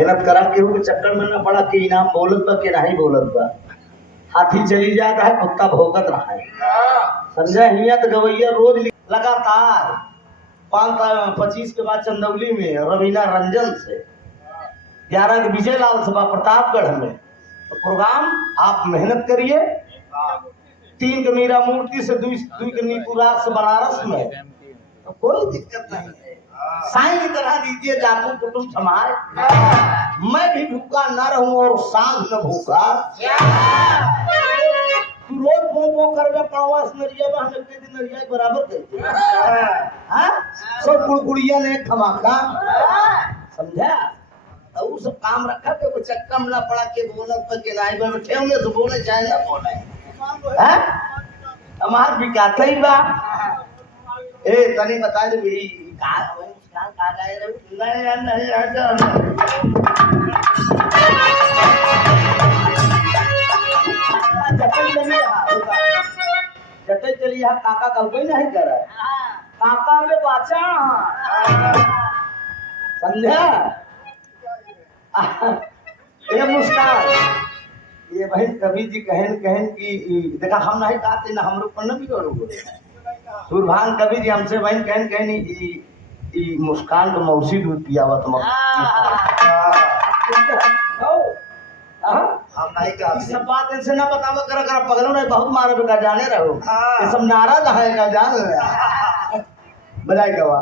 मेहनत करा केहू के चक्कर में न पड़ा कि इनाम बोलत बा कि नहीं बोलत बा। हाथी चली जाता है, कुत्ता भौंकत रहा है। समझा हिया तो गवैया रोज लगातार 25 के बाद चंदौली में रवीना रंजन से 11 के विजय लाल सभा प्रतापगढ़ में तो प्रोग्राम आप मेहनत करिए। 3 के मीरा मूर्ति से 2 के नीपुराज से बनारस में तो कोई दिक्कत नहीं है। साईं की तरह दीजिए जाकू कुटुंब समाज। मैं भी भूखा न रहूं और सांग न भूखा। तू रोज पो करवे पावास नरिया बा हमें के दिन नरिया बराबर कर हां सब कुड़कुड़िया ने खमाखा समझा। तो वो सब काम रखा के वो चक्का में ना पड़ा के बोलत पर के नहीं बैठे होंगे तो बोले चाहे ना बोले हैं हमार बिकाते ही बा। ए तनी बता दे भी का गए नहीं जटे चलिए काका का कोई नहीं करे काका में बाचा समझा। ये मुस्कान ये भाई कवि जी कहन की देखा हम नहीं कहते ना हम लोग पर नहीं करोगे सुरभान कवि जी हमसे बहन कहन मुस्कान को मौसी दूध पियावत हम नहीं का सब बात ऐसे ना बतावा कर पगलों ने बहुत मारे बेटा जाने रहो ये सब नारा लहाएगा जान बजाई गवा।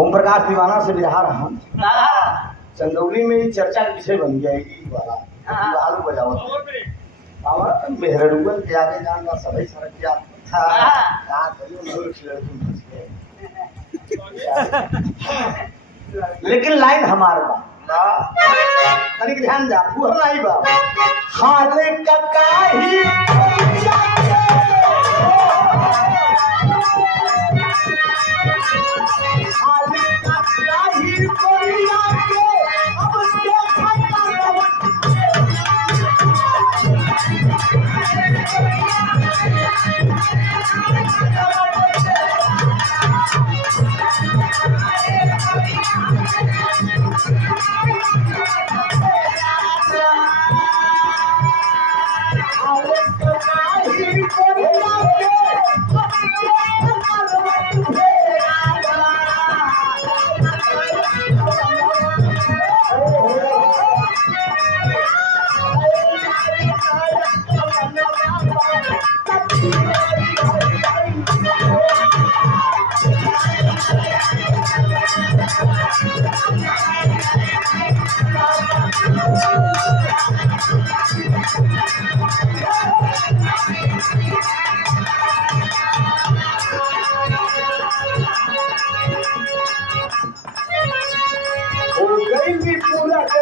ओम प्रकाश दीवाना से बिहार हम चंदौली में ही चर्चा का विषय बन जाएगी वाला आलू बजाओ और मेहररुगन के आगे जाना सभी सड़क क्या का करियो लेकिन लाइन हमार बा तनिक ध्यान जा पूरा नहीं बा हाले ककाही हो गई भी पूरा के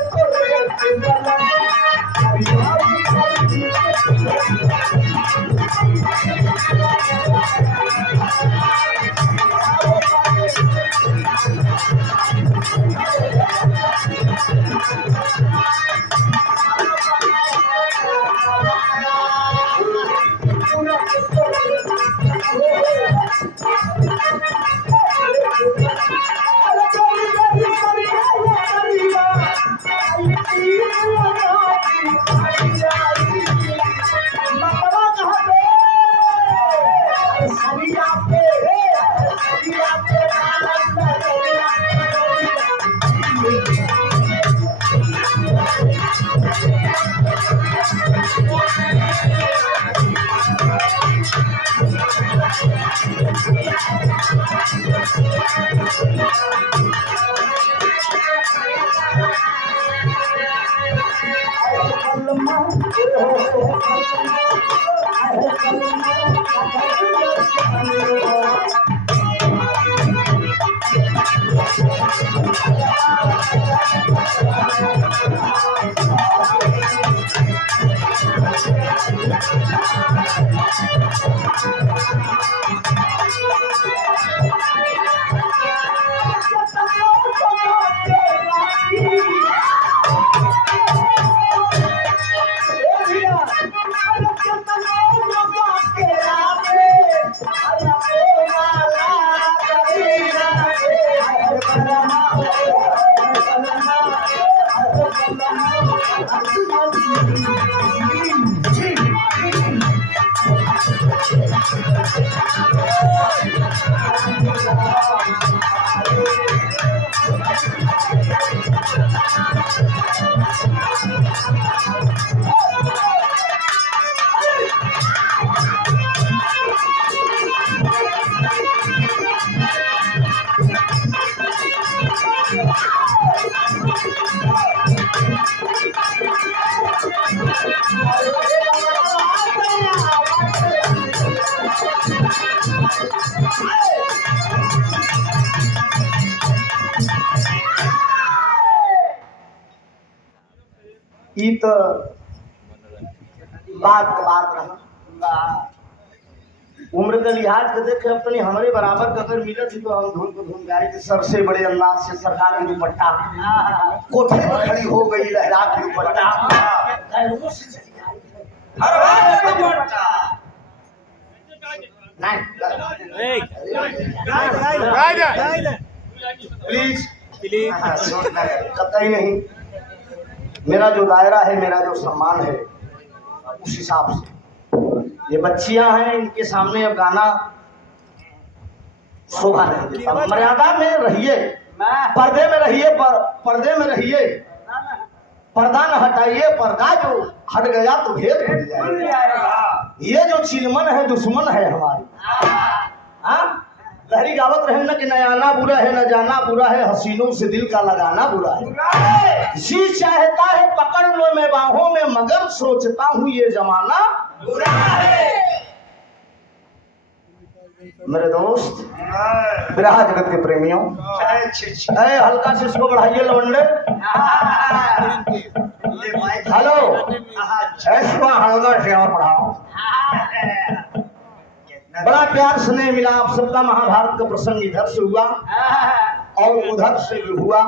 ई तो बात रहा उम्र के लिहाज के देखे अपनी हमारे बराबर का अगर मिलत थी तो हम धूम को धूम गाड़ी के सर से बड़े अंदाज से सरकार की दुपट्टा कोठे पर खड़ी हो गई लहरा की दुपट्टा प्लीज कतई नहीं, मेरा जो दायरा है, मेरा जो सम्मान है, उस हिसाब से ये बच्चियां हैं, इनके सामने अब गाना शोभा नहीं देता। मर्यादा में रहिए, पर्दे में रहिए, पर्दे में रहिए, पर्दा न हटाइए, पर्दा जो हट गया तो भेद हट जाएगा। ये जो चिलमन है दुश्मन है हमारी। लहरी गावत रहे न कि न आना बुरा है न जाना बुरा है, हसीनों से दिल का लगाना बुरा है। जी चाहता है पकड़ लो मैं बाहों में, मगर सोचता हूँ ये जमाना बुरा है। मेरे दोस्त, विरहा जगत के प्रेमियों, अरे हल्का से इसको बढ़ाइए लवंडे। हेलो, इसको हल्का से और बढ़ाओ। बड़ा प्यार स्नेह मिला आप सबका। महाभारत का प्रसंग इधर से हुआ और उधर से भी हुआ।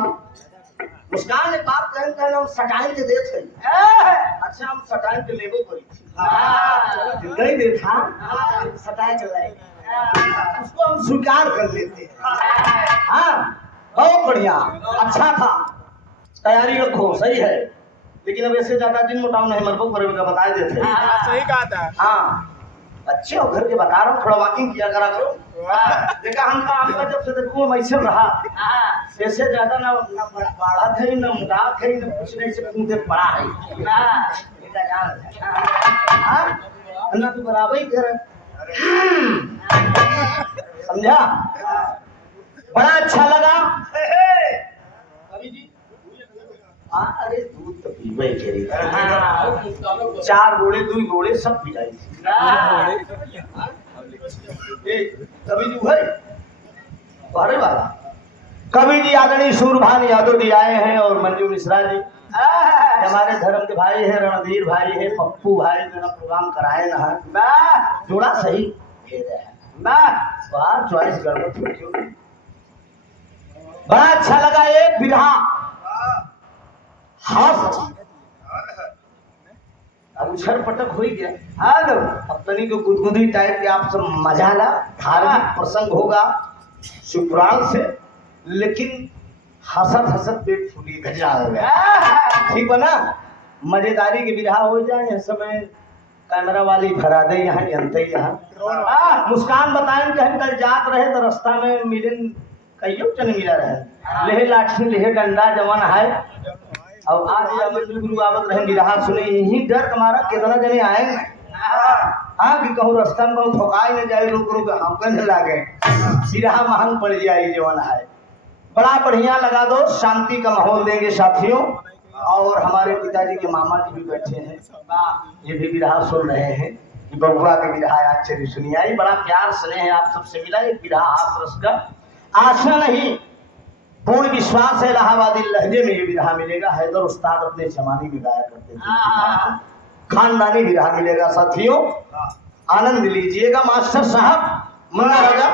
मुस्कान एक बात कहन हम सटाइन के देते हैं। अच्छा, हम सटाइन के लेबो करी थी, गई दे था सटाई चलाई, उसको हम स्वीकार कर लेते हैं। हाँ, बहुत बढ़िया, अच्छा था, तैयारी रखो, सही है। लेकिन अब ऐसे ज्यादा दिन मुटाव नहीं, मरबो करे का बता देते। सही कहा था। हाँ, अच्छे हो घर के बता रहा हूँ, थोड़ा वॉकिंग किया करा करो। देखा हमका जब से देखो मैं ऐसे रहा, ऐसे ज्यादा ना बढ़ा थे ना मोटा थे ना कुछ नहीं, से कूदे पड़ा है ना, तू बराबर ही कर, समझा? बड़ा अच्छा लगा। अरे दूध तो पीबे करी, 4 गोले 2 गोले सब पी जाई। कभी जो है बाहर वाला कवि जी आदरणीय सूरभान यादव जी आए हैं और मंजू मिश्रा जी हमारे धर्म के भाई है, रणधीर भाई है, पप्पू भाई जो प्रोग्राम कराए ना जोड़ा सही घेरे है ना बात चॉइस गड़बड़ थोड़ी क्यों बड़ा अच्छा लगा एक बिरहा हाथ अब उछल पटक हो ही गया। हाँ लो अब तनी को गुदगुदी टाइप के आप सब मजा ला धार्मिक प्रसंग होगा शिवपुराण से लेकिन हसत हसत पेट फूली गजा हो गया ठीक है ना मजेदारी के बिरहा हो जाए इस समय कैमरा वाली भरा दे यहाँ जनते यहाँ मुस्कान बताएं कहीं कल जात रहे तो रास्ता में मिलन कईयों जन मिला रहे लेहे लाठी लेहे डंडा जवान है और आज अमर गुरु आवत रहे बिरहा सुने यही डर तुम्हारा कितना जने आए हाँ कि कहूँ रास्ता में कहूँ ठोकाई न जाए रुक रुक हम कहने लागे बिरहा महंग पड़ जाए जवान है बड़ा बढ़िया लगा दो शांति का माहौल देंगे साथियों और हमारे पिताजी के मामा जी भी बैठे हैं ये भी बिरहा सुन रहे हैं कि बबुआ के बिरहा आज चली सुनी आई बड़ा प्यार स्नेह है आप सबसे मिला एक बिरहा हास रस का आशा नहीं पूर्ण विश्वास है इलाहाबादी लहजे में ये बिरहा मिलेगा हैदर उस्ताद अपने जमाने में गाया करते थे खानदानी बिरहा मिलेगा साथियों आनंद लीजिएगा मास्टर साहब मुन्ना राजा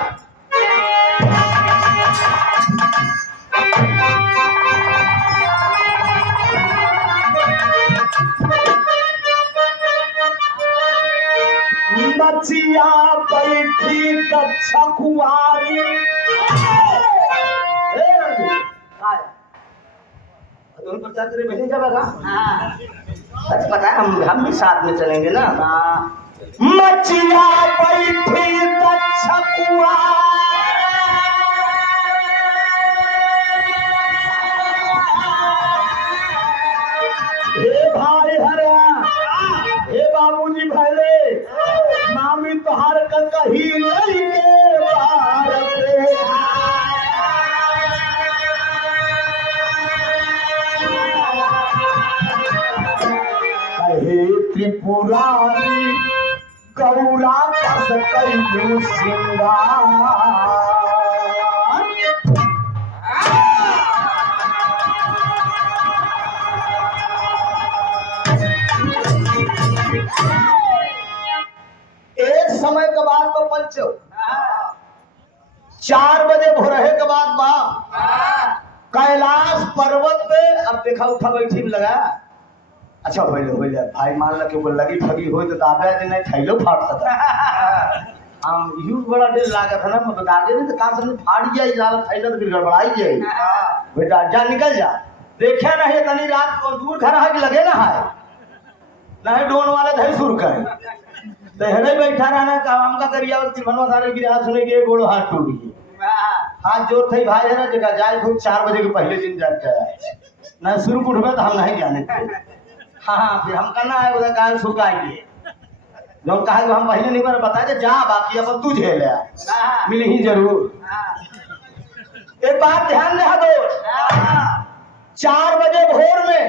बचिया बैठी कच्छा कुआरी अच्छा पता है हम भी साथ में चलेंगे ना मचिया बैठी कच्छा कुआरी हे भाई हरा हे बाबूजी भले मामी तोहार कर कही नहीं के बार कहे त्रिपुरारी गौरा कस कई सिंगार एक समय के बाद तो पंचो 4 बजे भोरहे के बाद बा कैलाश पर्वत पे अब देखा उठा बैठी में लगा अच्छा हो ले भाई मान ल के बोल लगी ठगी हो तो दादा जी नहीं थैलो फाड़ सकता हम यूज बड़ा देर लागत है ना मैं बता दे नहीं तो कहां से फाड़ जाए जाला थैलो तो फिर गड़बड़ाई जाए बेटा जा निकल जा देखा नहीं तनी रात को दूर घर है कि लगे ना है नहीं डोन वाला धै सुर का तहरे बैठा रहना काम का करिया और तिरभनवा सारे बिरहा सुने के गोड़ो हाथ टूट गए हाथ जोर थे भाई है ना जगह जाए खूब 4 बजे के पहले दिन जाए ना शुरू उठबे तो हम नहीं जाने थे हाँ फिर हम कहना है उधर कहा सुर आइए जो कहा हम पहले नहीं बार बताए जा बाकी अब तू झेल मिल ही जरूर एक बात ध्यान रहा दो 4 बजे भोर में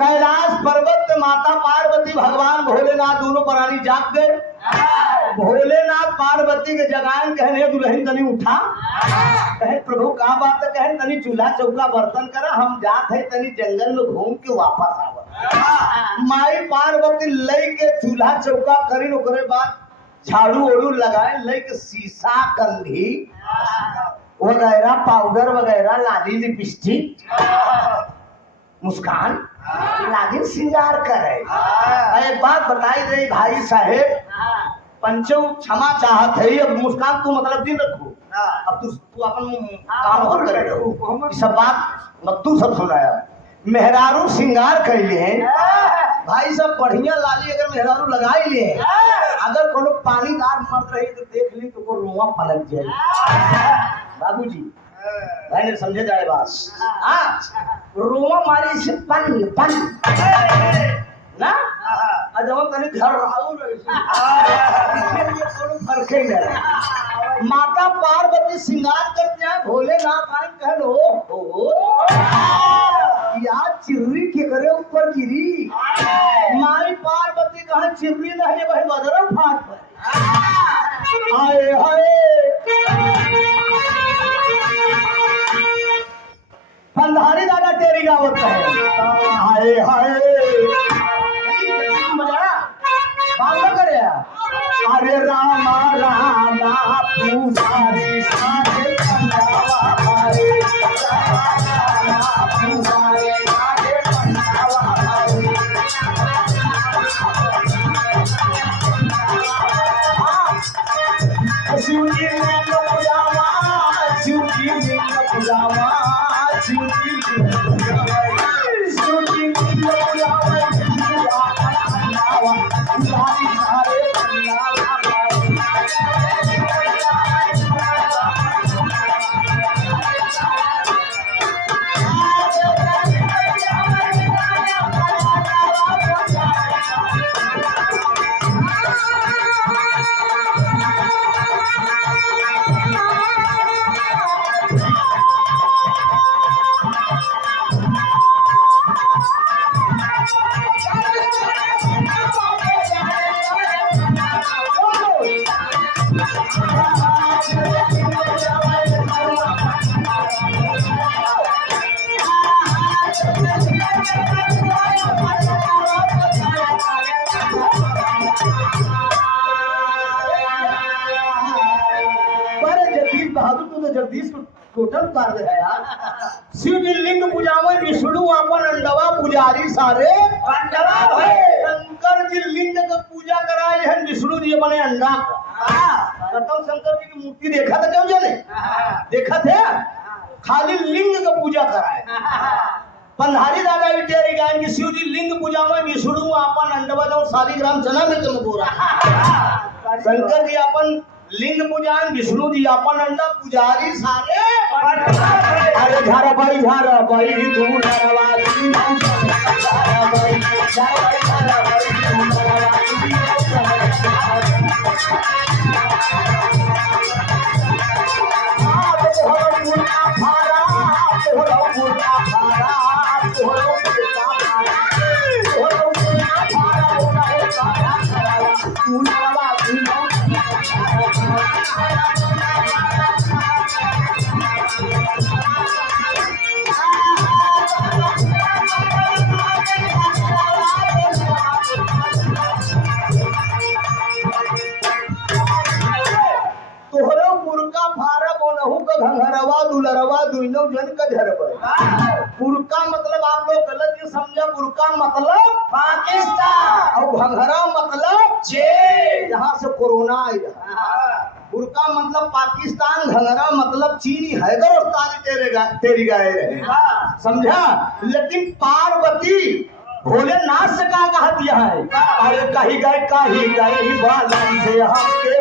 कैलाश पर्वत पे माता पार्वती भगवान भोलेनाथ दोनों प्राणी जाग गए भोलेनाथ पार्वती के जगान कहने दुल्हन तनी उठा कहे प्रभु कहा बात है कहे तनी चूल्हा चौका बर्तन करा हम जात है तनी जंगल में घूम के वापस आवा माई पार्वती लई के चूल्हा चौका करी ओकरे बाद झाड़ू ओड़ू लगाए लई के शीशा कंघी वगैरह पाउडर वगैरह लाली लिपस्टिक मुस्कान लागिन श्रृंगार करे एक बात बताई दे भाई साहेब पंचो क्षमा चाहत है अब मुस्कान तू मतलब दिन रखो अब तू अपन काम और करे रहो सब बात मत तू सब सुनाया मेहरारू श्रृंगार कैले हैं भाई सब बढ़िया लाली अगर मेहरारू लगाई ले अगर कोनो पानीदार मर्द रही तो देख ली तो को रोआ पलट जाए बाबूजी भाई ने समझे जाए बात रोमा मारी से पन ना जब मैंने घर फर्क ही नहीं माता पार्वती श्रृंगार करते हैं भोलेनाथ आए कहन हो यार चिर्री के करे ऊपर गिरी माई पार्वती कहा चिर्री नहीं भाई बदरो फाट पर आए हाय पंधारी दादा तेरी गावत है। हाय हाय बात करे अरे रामा रामा पुजारी सारे पंडावा भाई रामा पुजारी सारे पंडावा भाई शिवजी लिंग पुजावा शिवजी लिंग पुजावा शिवजी लिंग पुजावा शिवजी लिंग पुजावा पंडावा पुजारी सारे पंडावा जगदीश को टोटल उतार दे है यार। शिव लिंग पुजावे विष्णु अपन अंडवा पुजारी सारे अंडवा भाई शंकर जी लिंग का पूजा कराए हैं विष्णु जी अपने अंडा का। बताओ शंकर जी की मूर्ति देखा था क्यों जाने देखा थे खाली लिंग का पूजा कराए। पंधारी दादा भी तेरी गायन की शिव जी लिंग पुजावे विष्णु अपन अंडवा जो शालिग्राम चना में चमकोरा शंकर जी अपन लिंग पूजान विष्णु जी अपन अंडा पुजारी सारे अरे झारा भाई दूर नरवासी झारा भाई घंघरवा दुलरवा दुइनो जन का झरबा बुरका मतलब आप लोग गलत ये समझा बुरका मतलब पाकिस्तान और घंघरा मतलब चीन जहाँ से कोरोना आया। बुरका मतलब पाकिस्तान घंघरा मतलब चीनी हैदर और तेरी गाय रहे समझा। लेकिन पार्वती भोलेनाथ से कहा दिया है अरे कही गए बालन से हमके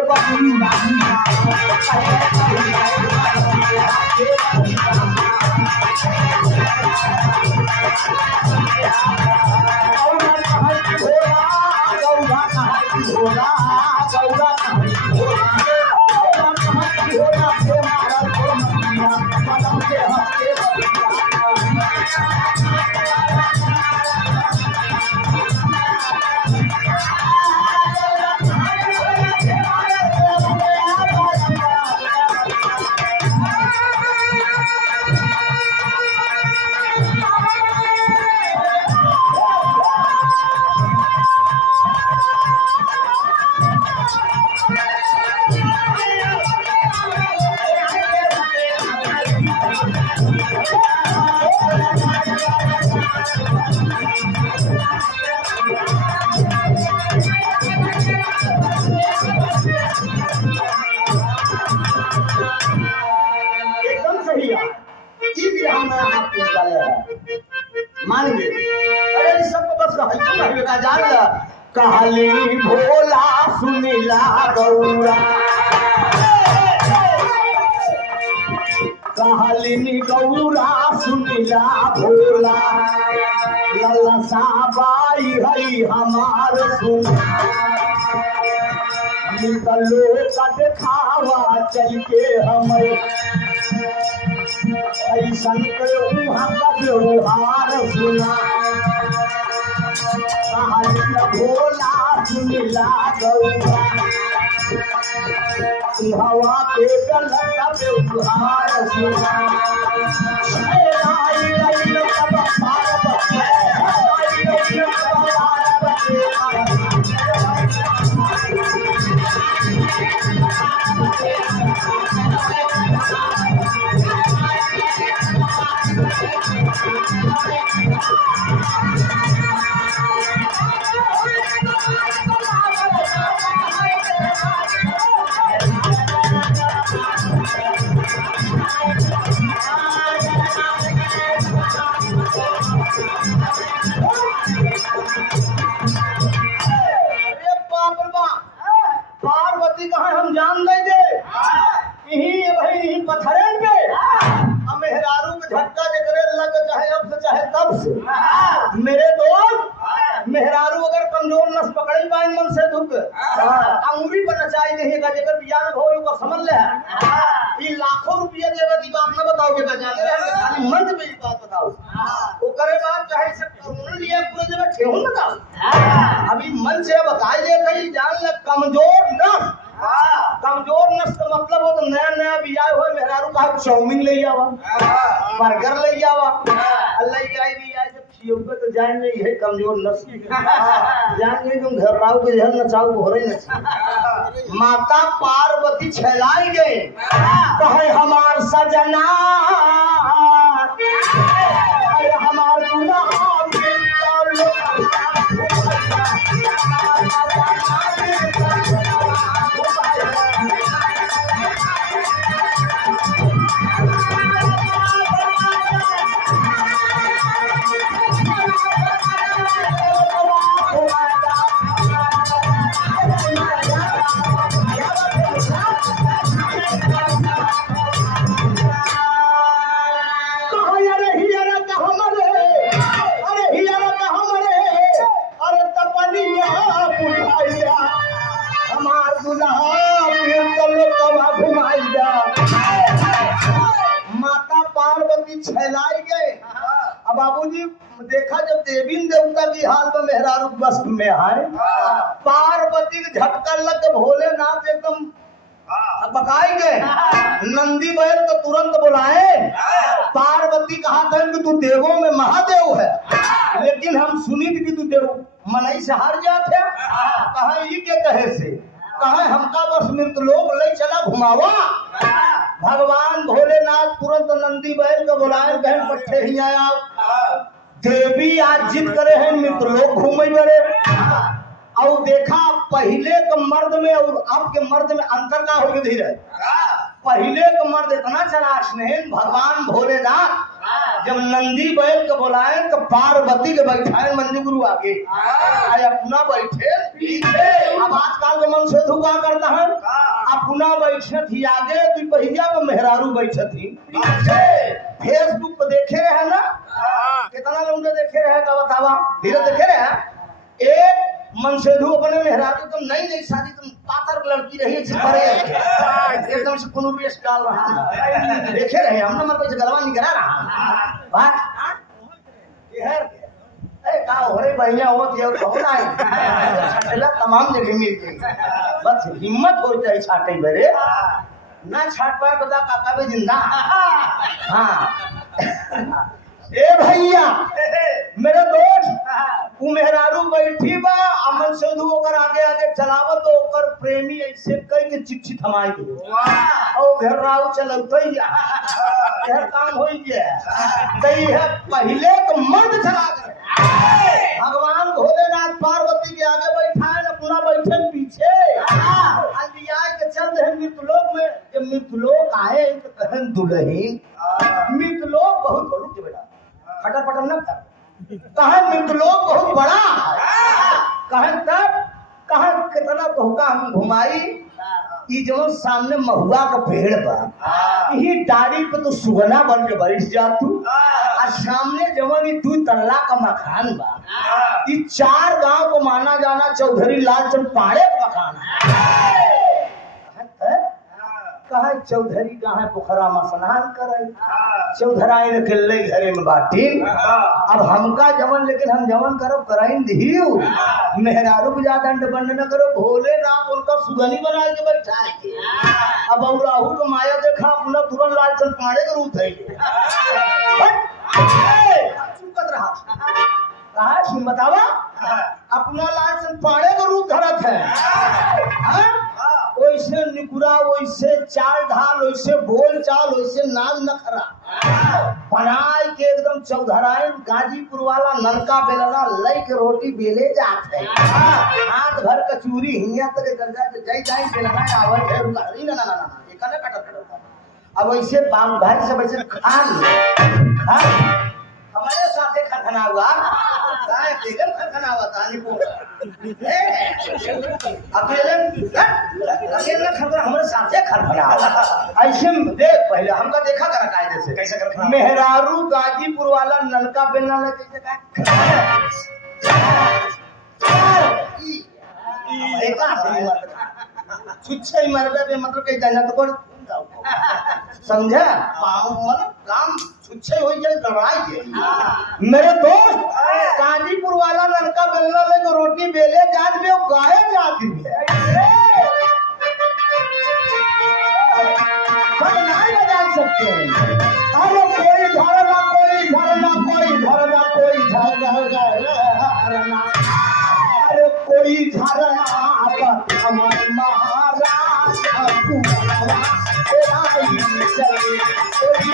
कहली भोला सुनिला गौरा कहली गौरा सुनिला भोला ललसा बाई है हमार सुना निकलो कद खावा चल के हमें ऐसन के उहाँ का व्यवहार सुना भोला सुनिला गौरा हवा के गलत व्यवहार सुना अरे बाप रे बाप, पार्वती कहाँ हम जान नहीं दे यही भाई यही पत्थरे पे अब मेहरारू के झटका जकरे लग चाहे अब से चाहे तब से मेरे दोस्त मेहरारू अगर कमजोर नस पकड़ी पाए मन से दुख अंगुली पर नचाई नहीं का जेकर बियान हो को समझ ले ये लाखों रुपया देवे की बात न बताओ के जान रहे खाली मन में बात बताओ वो करे बात चाहे से करोड़ लिया पूरे जगह ठेहू न बताओ अभी मन से बताई दे कहीं जान ले कमजोर नस कमजोर नस का मतलब हो तो नया नया बियाह हो मेहरारू का चाउमीन ले आवा बर्गर ले आवा अल्लाह ही आई भी आई जब खियोगे तो जाएंगे ये कमजोर नस जाएंगे तुम घर राव के जहर नचाओ हो रही न माता पार्वती छलाई गए कहे हमार सजना अरे हमार माता पार्वती छलाई गए अब बाबूजी देखा जब देवी देवता की हाल में मेहरारू बस में आए पार्वती के झटका लग भोलेनाथ एकदम बकाई गए नंदी बैल तो तुरंत बुलाए पार्वती कहा था कि तू देवों में महादेव है लेकिन हम सुनी थी कि तू देव मनई से हार जाते कहा ये के कहे से कहा हमका बस मृतलोक ले चला घुमावा भगवान भोलेनाथ तुरंत नंदी बैल को बुलाए बहन पट्टे ही आया देवी आज जिद करे हैं मृतलोक घूमे बड़े और देखा पहले के मर्द में और अब के मर्द में अंतर का हो धीरे पहले के मर्द इतना चला स्नेहन भगवान भोलेनाथ जब नंदी बैल को बुलाए तो पार्वती के बैठाए मंदिर गुरु आगे अपना बैठे पीछे अब आजकल के मन से धुका करता है अपना बैठे थी आगे दुपहिया पे मेहरारू बैठे थी फेसबुक पे देखे रहे ना कितना लोग देखे रहे का बतावा धीरे देखे रहे एक मनसेधु अपने मेहरारू तुम नहीं नहीं शादी तुम पातर लड़की रही एकदम से कोनो भी डाल रहा देखे रहे हम ना कुछ गलवा नहीं करा रहा अरे का हो रे भैया हो ना छाटेला तमाम जगह मिल गई बस हिम्मत हो जाए छाटे बरे ना छाट पाए बता काका भी जिंदा हाँ ए भैया मेरे दोस्त तू मेहरारू बैठी बा अमन सेधु ओकर आगे आगे चलावत तो ओकर प्रेमी ऐसे कई के चिट्ठी थमाई दे और घर राव चलतई यार काम होई गया तई है पहले तो मर्द चला गए भगवान भोलेनाथ पार्वती के आगे बैठाए अपना बैठे पीछे अलिया के चल रहे मृतलोक में जब मृतलोक आए तो कहन दुल्हन मृतलोक बहुत बड़ू के बेटा खटर पटर न कर कहा मृतलोक बहुत बड़ा कहा तब कहा कितना तोहका हम घुमाई ई जो सामने महुआ का पेड़ बा यही डाली पे तो सुगना बन के बैठ जा तू और सामने जवन ई 2 तल्ला का मकान बा ई 4 गांव को माना जाना चौधरी लालचंद पाड़े का मकान है कहा चौधरी कहा पोखरा में स्नान करे चौधराई ने खेल घरे में बाटी अब हमका जवन लेकिन हम जवन करब कराइन दिहियो मेहरारू भी ज्यादा दंड बंद न करो भोले नाथ उनका सुगनी बना के बैठाए के अब और राहु को माया देखा अपना तुरंत लालचंद पाड़े के रूप है चुपत रहा कहा सुन बतावा अपना लालचंद पाड़े का रूप धरत है वैसे निकुरा वैसे चाल ढाल वैसे बोल चाल वैसे नाल नखरा बनाए के एकदम एकदम चौधराइन गाजीपुर वाला नलका बेलना लई के रोटी बेले जात है। हाथ भर कचूरी हिंगा तक कर जाए जय जाई बेलना आवत है रुका ना ना ना ना एकने कटत अब ऐसे बाम भाई सब ऐसे खान हां हमारे साथे खनखना हुआ काय बेगम खनखना हुआ तानी को अकेले अकेले खनखना हमारे साथे खनखना हुआ ऐसे देख पहले हमका देखा करा कायदे से कैसे खनखना मेहरारू गाजीपुर वाला नलका बेलना ले कैसे का एका से छुच्छे मरबे पे मतलब के जन्नत को समझा मतलब काम छुच्छे हो जाए लड़ाई है। मेरे दोस्त गाजीपुर वाला लड़का बेलना ले को रोटी बेले जात में वो गाय जाती है सब नहीं बजा सकते हैं। अरे कोई धरना कोई धरना कोई धरना कोई धरना अरे कोई धरना हमारे महाराज पुरवा आई चले कोई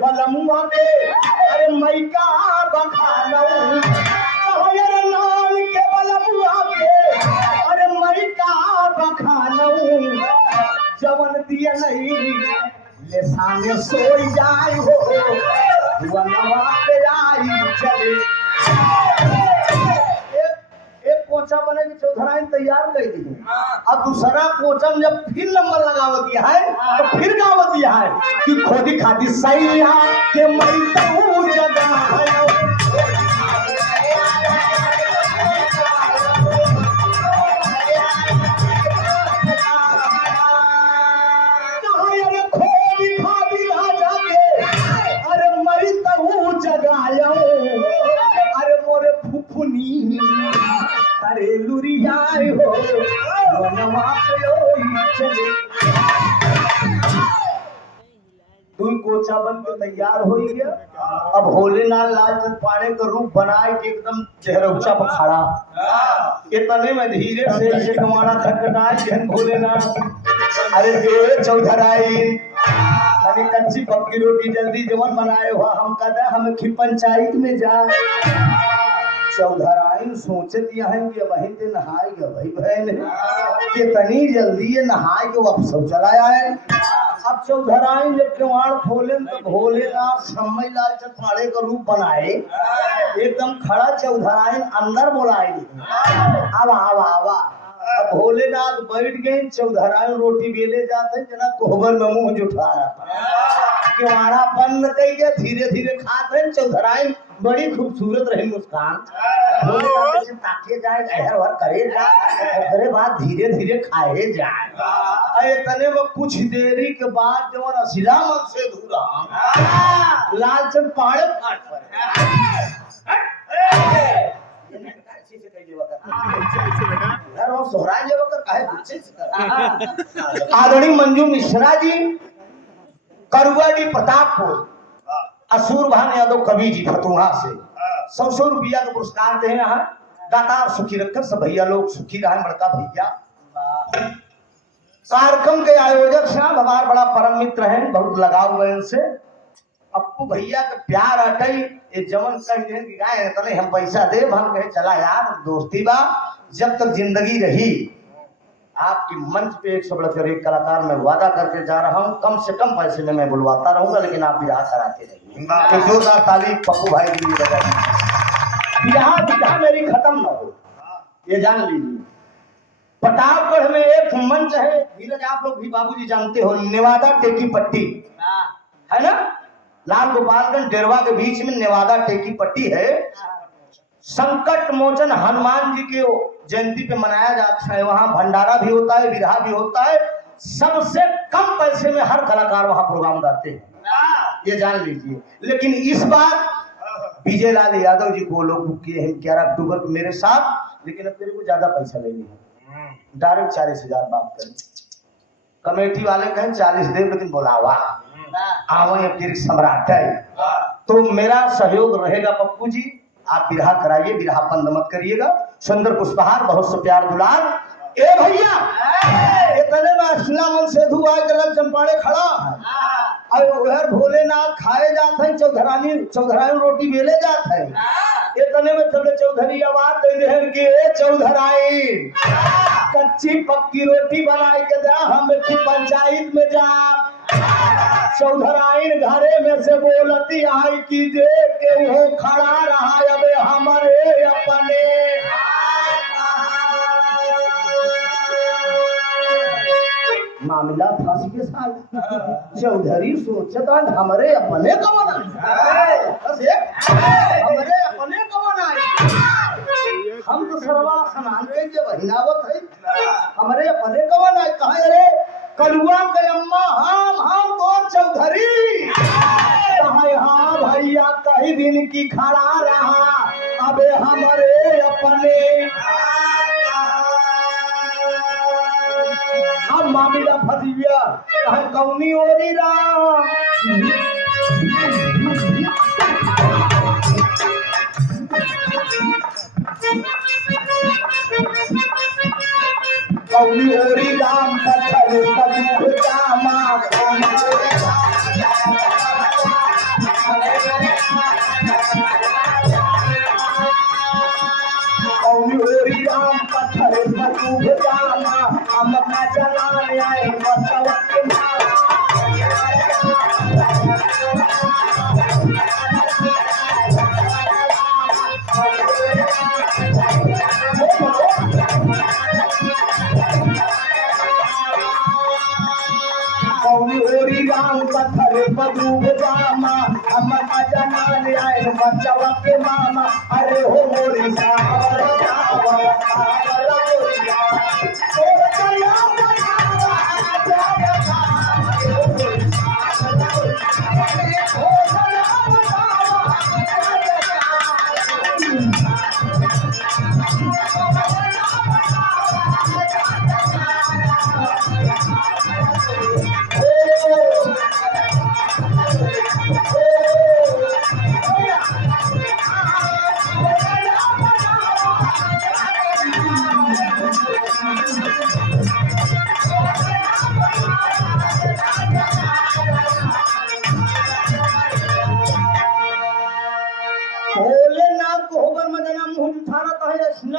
बलमुआ के अरे मई का बखानऊ अरे नाम के बलमुआ के अरे मई का बखानऊ जवन दिया नहीं ले सामने सोई जाए हो वनवा पे आई चले एक पोछा बने की चौधराइन तैयार कर दी अब दूसरा पोछम जब फिर नंबर लगावती है तो फिर गावती है कि खोदी खादी सही के मई तो जगह अरे मोरे फुफुनी अरे लुरियाए हो वनवा पे चले तू कोचा बन के तैयार हो गया। अब भोलेनाथ लालचंद पाड़े का रूप बनाए के एकदम चेहरा ऊंचा पर खड़ा इतने में धीरे से इसे कमाना खटखटाए जहन भोलेनाथ अरे दे चौधराइन अरे कच्ची पक्की रोटी जल्दी जवन बनाए हुआ हम कहते हम की पंचायत में जा चौधराइन सोचत हैं कि वहीं से नहाए गए भाई बहन कितनी जल्दी ये नहाए के वापस चला आए। अब चौधराइन जब किवाड़ खोले तो भोलेनाथ समय लालचंद पाड़े का रूप बनाए एकदम खड़ा चौधराइन अंदर बुलाए आवा आवा आवा। अब भोलेनाथ बैठ गए चौधराइन रोटी बेले जाते जना कोहबर में मुंह जुटा रहा किवाड़ा बंद कई धीरे धीरे खाते चौधराइन बड़ी खूबसूरत रही मुस्कान भोलेनाथ ताके जाए गहर भर करे जाए अरे बात धीरे धीरे खाए जाए इतने में कुछ देरी के बाद जब असिला मन से धूरा लालचंद पाड़े फाट पर आदरणीय मंजू मिश्रा जी करुआडी प्रतापपुर असुर भान यादव कवि जी फतुहा से 100 रुपया का पुरस्कार दे रहे हैं दातार सुखी रखकर सब भैया लोग सुखी रहे बड़का भैया। कार्यक्रम के आयोजक श्याम हमारे बड़ा परम मित्र हैं बहुत लगाव हुए इनसे अप्पू भैया का प्यार अटई ये जवन कह कि गाय तने हम पैसा दे हम कहे चला यार दोस्ती बा जब तक जिंदगी रही आपकी मंच पे 100 बढ़कर एक कलाकार मैं वादा करके जा रहा हूँ कम से कम पैसे में मैं बुलवाता रहूंगा लेकिन आप विवाह कराते रहिए तो जोरदार ताली पप्पू भाई के लिए बजा विवाह मेरी खत्म ना हो ये जान लीजिए। प्रतापगढ़ में एक मंच है धीरज आप लोग भी बाबूजी जानते हो नेवादा टेकी पट्टी है ना लाल गोपालगंज डेरवा के बीच में नेवादा टेकी पट्टी है। संकट मोचन हनुमान जी के जयंती पे मनाया जाता है वहां भंडारा भी होता है विरहा भी होता है सबसे कम पैसे में हर कलाकार वहां प्रोग्राम गाते हैं, ये जान लीजिए। लेकिन इस बार विजय लाल यादव जी को लोग बुक किए हैं 11 अक्टूबर को मेरे साथ, लेकिन अब मेरे को ज्यादा पैसा लेनी है, डायरेक्ट 40,000 बात करें। कमेटी वाले कहें 40 दे, लेकिन बुलावा आवे फिर सम्राट है, तो मेरा सहयोग रहेगा। पप्पू जी आप बिरहा कराइए, बिरहा बंद मत करिएगा। सुंदर पुष्पहार, बहुत से प्यार दुलार। ए भैया इतने में असला मन सेधु आए गलत चंपाड़े खड़ा है, और उधर भोलेनाथ खाए जाते हैं, चौधरानी रोटी बेले जाते हैं। इतने में चले चौधरी आवाज दे रहे हैं कि ए चौधराई कच्ची पक्की रोटी बनाई के जा, हम की पंचायत में जा। चौधराइन घरे में से बोलती आई कि जे के वो खड़ा रहा अबे हमारे अपने। मामला फंस के साथ चौधरी सोचता हमारे अपने कमन हमारे अपने कमन आए, हम तो सर्वा समान बहिनावत है, हमारे अपने कमन आए। कहा अरे कलुआ के अम्मा हम तो चौधरी, कहा हाँ भैया कई दिन की खड़ा रहा अबे हमारे अपने। हम मामला फंस गया, कहा कौनी ओरी राम कौनी ओरी राम पत्थर कदूर जामा कौनी ओरी राम पत्थर कदूर जामा हम का चलाने आए बचवत के मारा। कौनी ओरी राम पत्थर बदूब जामा हम का चलाने आए बचवत के मामा। अरे हो मोरी सावर सावर सावर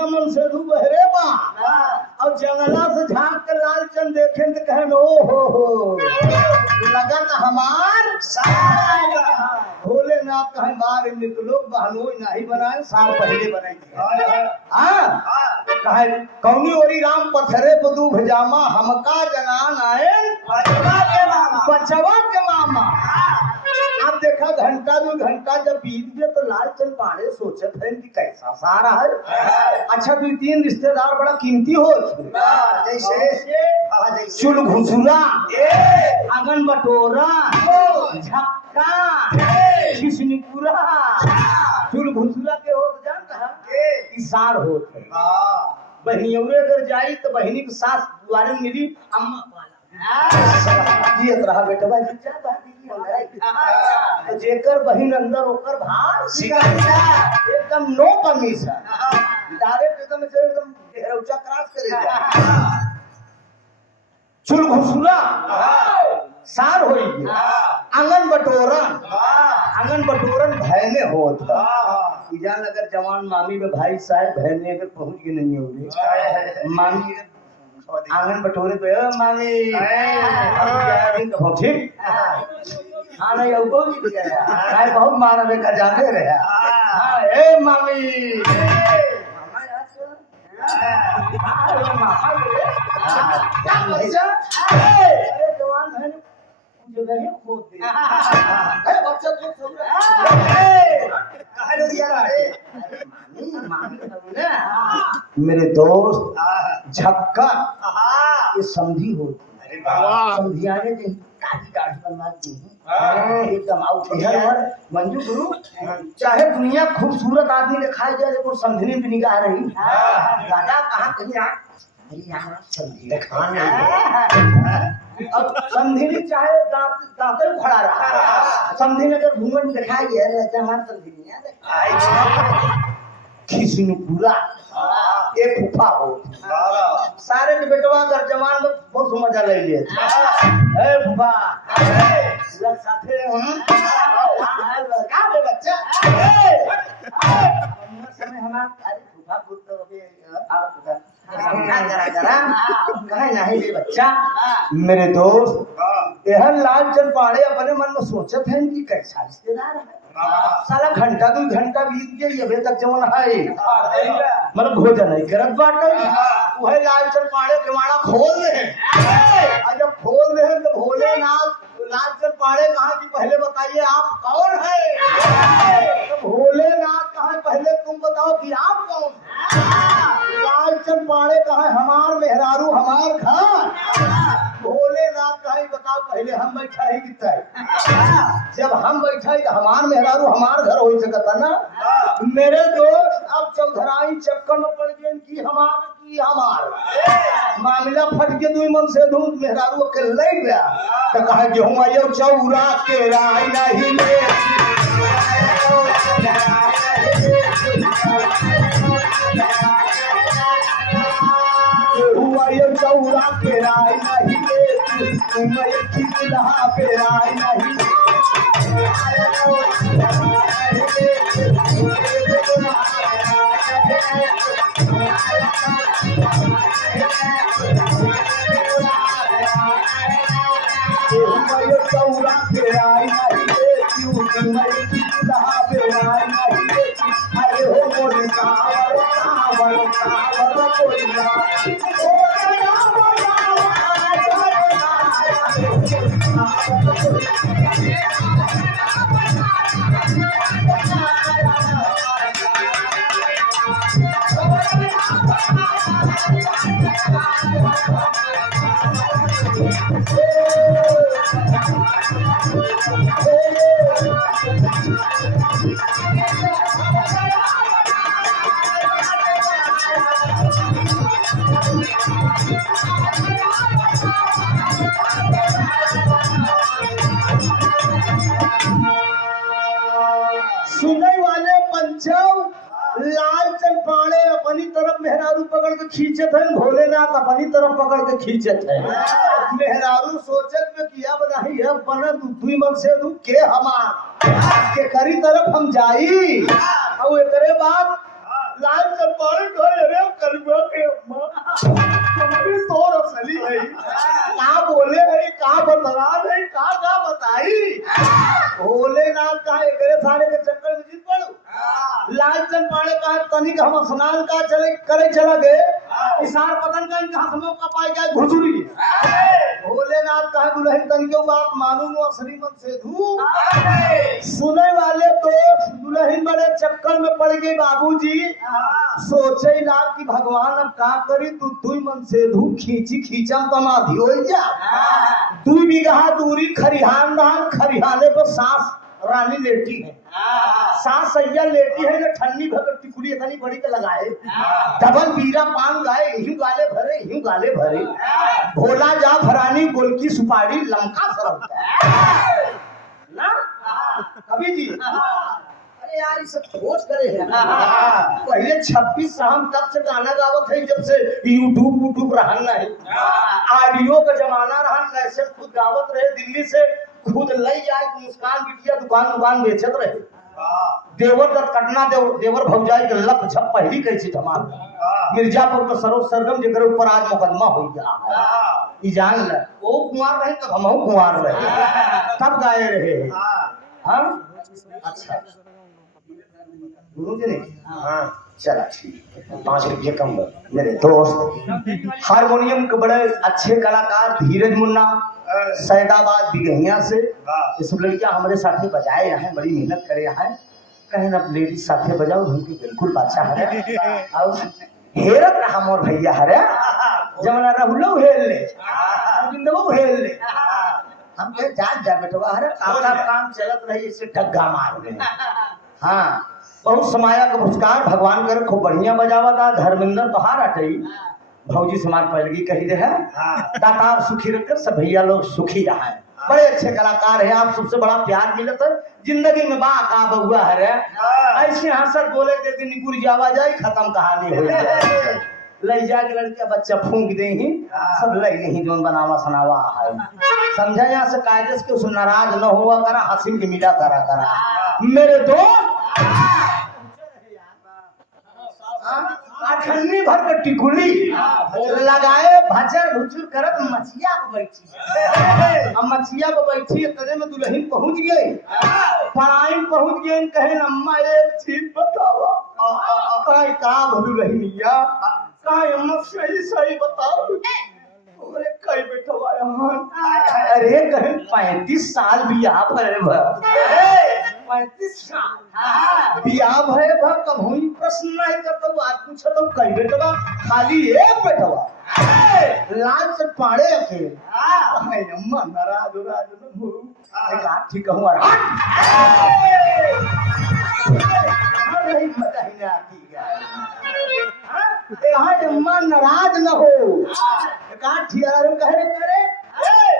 मन से धू बहरे बा और जंगला से झांक के लालचंद देखे तो कहे ओ हो लगन हमार भोलेनाथ कहे बार निकलो बहनोई नहीं बनाए साल पहले बनाई कहे कौनी ओरी राम पत्थरे बदू भजामा हमका जनान आए बचवा के मामा। अब देखा घंटा 2 घंटा जब बीत गया तो लालचंद पाड़े सोचत है कि कैसा सारा है। अच्छा 2-3 रिश्तेदार बड़ा कीमती हो, जैसे चुल घुसुरा, आंगन बटोरा, झक्का, खिसनीपुरा। चुल घुसुरा के हो जानता है इशार होत है। बहनियों अगर जाई तो बहनी के सास द्वारे मिली अम्मा वाला ये रहा बेटा भाई तो जेकर बहिन अंदर ओकर भार एकदम नो परमिशन डायरेक्ट एकदम घेरौचा क्रॉस करेगा। चुल घुसुला सार होई गया। आंगन बटोरन भैने होत इजान अगर जवान मामी में भाई साहब भैने अगर पहुंच गए नहीं होगी मामी आंगन बटोरे पे मामी ठीक हाँ नहीं बहुत मारा बेका जाने रहे ए मामी जवान बहन जगह खोद मेरे दोस्त झक्का ये समझी होती समझियाने दी ताजी गाड़ी बनवा दी एकदम आउट मंजू गुरु चाहे दुनिया खूबसूरत आदमी दिखाई दे लेकिन समझने की निगाह रही दादा कहाँ कहीं अरे यहाँ समझी दिखाना अब समझी चाहे दांत खड़ा रहा समझी अगर घूमन दिखाई है हमारा समझी खिसनु पूरा एक फूफा हो सारे के बेटवा कर जवान में बहुत मजा ले लिए ए फूफा लग साथे हम लड़का बे बच्चा समय हमारा अरे फूफा पुत तो अभी आप समझा जरा कहे नहीं बे बच्चा मेरे दोस्त यह लाल चंद पाड़े अपने मन में सोचत हैं कि कैसा रिश्तेदार है साला घंटा 2 घंटा बीत गई अभी तक जवन है मतलब भोजन नहीं करत बाटे वही लालचंद पाड़े के माड़ा खोल दे और जब खोल दे तो भोलेनाथ लालचंद पाड़े कहा कि पहले बताइए आप कौन है तो भोलेनाथ कहा पहले तुम बताओ कि आप कौन लालचंद पाड़े कहा हमार मेहरारू हमार घर भोलेनाथ कहा बताओ पहले हम बैठा ही कितना जब हम बैठा ही तो हमार मेहरारू हमार घर हो सकता ना मेरे दोस्त अब चौधराई चक्कर में पड़ गए कि हमार मामला फट के 2 मन से दूध मेहरारू के ले गया तो कहा गेहूं आयो चौरा के राय नहीं ले आयो चौरा के राय नहीं ले तुम खिला पे राय नहीं चौरा के राय नहीं अरे हो बोली सुनने वाले पंचम लालचंद पाड़े अपनी तरफ मेहरारू पकड़ के खींचत है भोलेनाथ अपनी तरफ पकड़ के खींचत है मेहरारू सोचत में किया बनाई है बनत 2 मन से दू के हमार के करी तरफ हम जाई और एकरे बाद लालचंद पाड़े कहे अरे कलुआ के अम्मा तुम्हारी तो असली है का बोले है का बतला है का बताई भोलेनाथ का एकरे सारे के चक्कर में जीत पड़ो लालचंद पाड़े का तनिक हम स्नान का चले करे चला गए इशार पतन का इनका समय का पाई जाए घुसुरी भोलेनाथ का दुल्हन तनिको बात मालूम हो असली मन से धू सुने वाले तो दुल्हन बड़े चक्कर में पड़ गई बाबूजी सोचे ना कि भगवान अब का करी तू 2 मन से धू खींची खींचम समाधि हो जा 2 बीघा दूरी खरिहान धान खरिहाने पर सांस रानी लेटी है सांस सैया लेटी है ना ठंडी भगर टिकुड़ी इतनी बड़ी के लगाए डबल बीरा पान गाए यूं गाले भरे भोला जा भरानी गोलकी सुपारी लंका सरल ना कभी जी अरे यार ये सब खोज करे हैं पहले 26 शाम तक से गाना गावत है जब से यूट्यूब रहन है ऑडियो का जमाना रहन कैसे खुद गावत रहे दिल्ली से खुद लई जाए मुस्कान बिटिया दुकान बेचत रहे देवर का कटना देवर भौजाई के लप झप पहली कैसी धमाल मिर्जापुर का सरोज सरगम जेकर ऊपर आज मुकदमा हो गया ई जान ले वो कुंवार रहे तो हमहू कुंवार रहे तब गाए रहे हां अच्छा गुरु जी ने हाँ चला ठीक 5 रुपये कम मेरे दोस्त हारमोनियम के बड़े अच्छे कलाकार धीरज मुन्ना सैदाबाद बिगहिया से ये सब लड़कियां हमारे साथ में बजाए हैं बड़ी मेहनत करे हैं कहीं ना लेडीज साथे बजाओ उनकी बिल्कुल बादशाह है और हेरत रहा मोर भैया हरे जमना रहुलो हेल ले बिंदु हेल ले हम कहे जा बेटवा हरे आपका काम चलत रही इससे ढग्गा मार दे। हाँ बहुत समाया का पुरस्कार भगवान कर खूब बढ़िया बजावा था धर्मेंद्र तोहार हटई भौजी समार पहलगी कही दे है दाता आप सुखी रखकर सब भैया लोग सुखी रहा है। बड़े अच्छे कलाकार है आप सबसे बड़ा प्यार मिलत है जिंदगी में बा का बउआ है ऐसे हंसर बोले के दिन पूरी जावा जाए खत्म कहानी हो जाए लई जाके लड़किया बच्चा फूंक दे ही सब लई नहीं जोन बनावा सुनावा है समझा यहाँ से कायदे से उस नाराज न हुआ करा हसीन के मिला करा करा मेरे दोस्त अठन्नी भर के टिकुली लगाए भचर भुचर करत मछिया पे बैठी अब मछिया पे बैठी तने में दुल्हन पहुंच गई पराइन पहुंच गए कहे अम्मा एक चीज बतावा काय का दुल्हनिया काय अम्मा सही सही बताओ अरे कई बैठवा यहाँ अरे कहे 35 साल बियाह भरे 35 साल बियाह भरे कभी प्रश्न नहीं करता बात पूछा तो कई बेटवा खाली एक बेटवा लाल से पाड़े अकेले अम्मा नाराज न ठीक हूँ अम्मा नाराज न हो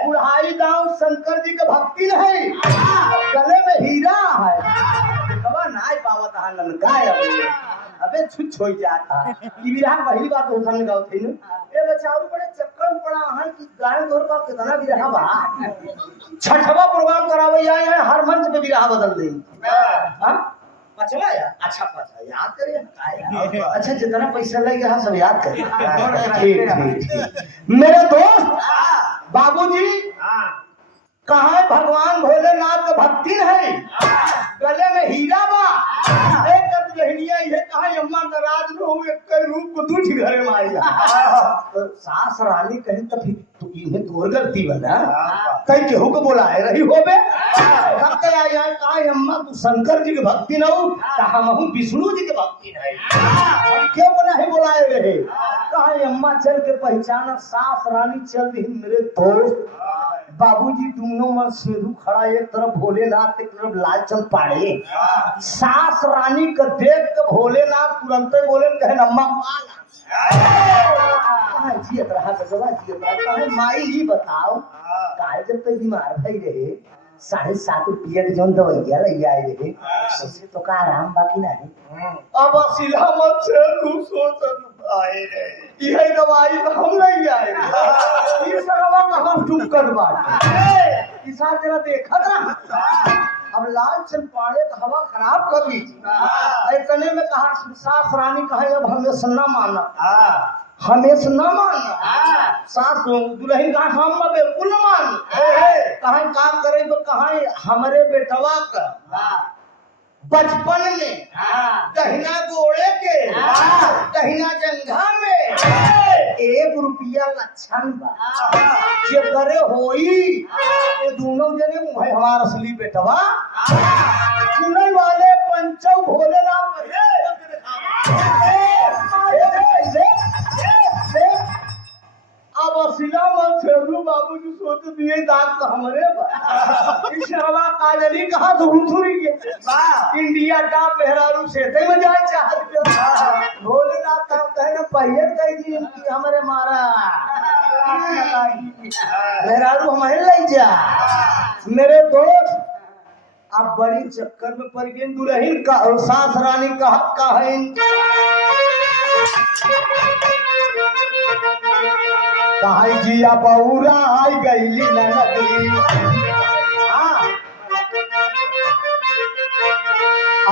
बुढ़ाई दाऊ शंकर जी का भक्ति है गले में हीरा है नाय पावत अबे छुछ हो जाता ई विरहा पहली बात हो सामने गाओ थी न ए बेचारू बड़े चक्कर में पड़ा है कि गाय घर का कितना विरहा बा छठवा प्रोग्राम करावे आए हर मंच पे विरहा बदल दे हां पचवा या अच्छा पचा याद करिए अच्छा जितना पैसा लगेगा सब याद करिए ठीक मेरे दोस्त बाबूजी कहाँ है भगवान भोलेनाथ का भक्ति है गले में हीरा बा एक दुल्हनिया ये कहा अम्मा नाराज न हो एक रूप को दूठ घरे में आई तो सास रानी कहीं तो फिर तू इन्हें तोर गलती बना कहीं केहू को बुलाए रही होबे कब तक आई है कहा अम्मा तू शंकर जी के भक्ति न हो हम हूँ विष्णु जी के भक्ति नहीं हम क्यों बना है बुलाए रहे कहा अम्मा चल के पहचाना सास रानी चल दी मेरे दोस्त बाबूजी दोनों में सिंधु खड़ा एक तरफ भोलेनाथ एक तरफ लालचंद पाड़े सास रानी को देख के भोलेनाथ तुरंत बोले कहे अम्मा जियत रहा गजवा जियत रहा माई ही बताओ काहे जब तक बीमार भई रहे 7.5 रुपया के जोन दवाइया लई आए रहे उससे तो का आराम बाकी नहीं अब सिला मत से तू सोचत आए रहे यही दवाई तो हम लई आए ये सरवा का हम टूट कर बात इसा तेरा देखा ना अब लालचंद पाड़े का हवा खराब कर ली इतने में कहा सास रानी कहे अब हमें सुनना माना हमें सुनना माना सास दुल्हन कहा हम बिल्कुल न मान कहा काम करे तो कहा हमारे बेटवा का बचपन में दहिना गोड़े के दहिना जंघा में 1 रुपया लक्षण बा जे करे होई ये दोनों जने मुहे हमारा असली बेटवा सुनने वाले पंचौ भोलेनाथ अब असिला मन फेरू बाबूजी सोच दिए दाग तो हमरे इस हवा काजली कहा तो हुथुरी के इंडिया टॉप मेहरारू सेते में जाए चाहत भोलेनाथ का कहे ना पहले कह दी कि हमरे मारा मेहरारू हमें ले जा मेरे दोस्त अब बड़ी चक्कर में पड़ गए दुल्हन का और सास रानी का हक का है कहाई जिया बौरा आई गईली नगरी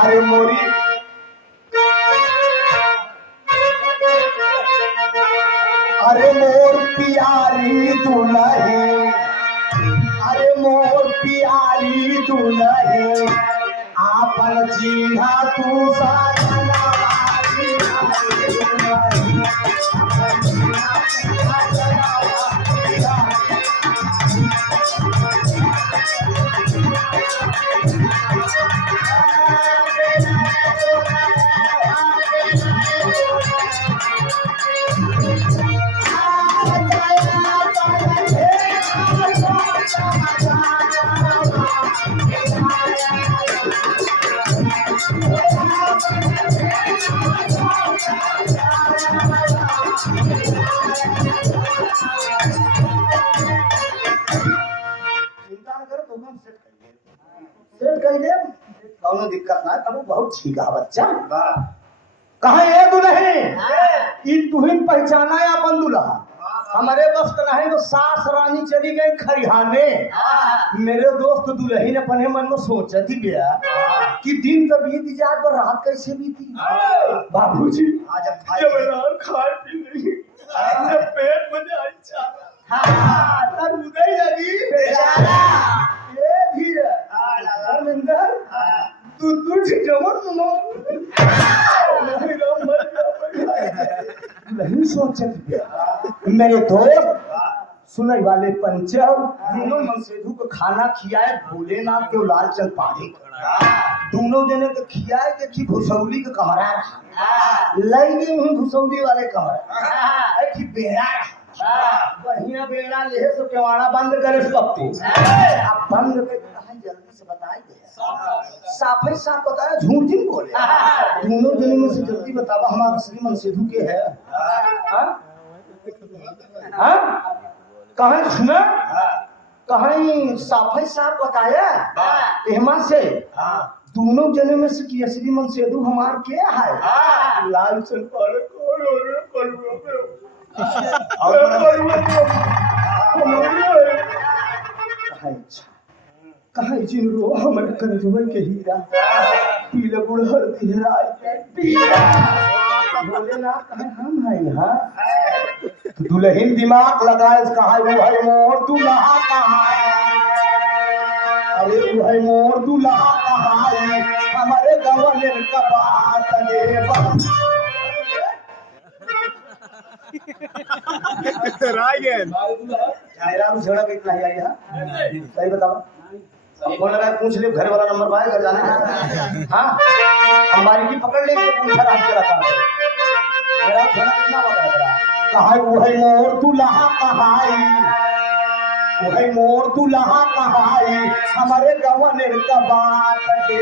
अरे मोरी अरे मोर प्यारी दुल्हन अरे मोर प्यारी दुल्हन आपन जीहा तू साजना कोनो दिक्कत ना तब बहुत ठीक है बच्चा कहा ये दुल्हे ई तुहिन पहचाना है अपन दुल्हा हमारे बस का नहीं तो सास रानी चली गई खरिहाने मेरे दोस्त दुल्हन अपने मन में सोचा थी भैया कि दिन तो बीत जाए पर रात कैसे बीती बाबूजी जब रात खाए पी रही जब पेट में आई चारा तब उदय लगी बेचारा ये धीरे धर्मेंद्र तू दूध जमन नहीं सोच मेरे दोस्त सुनने वाले पंचव दोनों मनसेधु को खाना खियाए भोलेनाथ के लालचंद पाड़े दोनों जने को खियाए के कि भुसौली का कमरा रहा लई गई हूँ भुसौली वाले कमरा कि बेड़ा बढ़िया बेड़ा ले सो केवाड़ा बंद करे सकते अब बंद के जल्दी से बताई साफ ही साफ बताया झूठ झूठ बोले दोनों जने में से जल्दी बतावा हमारा श्रीमन सेधु के है कहीं सुना कहीं साफ ही साफ बताया एहमा से दोनों जने में से कि श्रीमन सेधु हमार के है लाल चंद कहाँ जिनरो हमर कंजुए के हीरा पीले गुड़ हल्दी हराई बोले ना कहे हम है यहाँ दुल्हन दिमाग लगाए कहा वो है मोर दुल्हा कहाँ अरे वो है मोर दुल्हा कहाँ हमारे गवर्नर का बात झगड़ा कितना है यहाँ सही बताओ फोन लगा पूछ ले घर वाला नंबर पाए घर जाने हाँ हमारी की पकड़ ले पूछा रात के रखा मेरा खाना कितना बता रहा कहा वो है मोर दुल्हा कहाई वो है मोर दुल्हा कहाई हमारे गवर्नर का बात के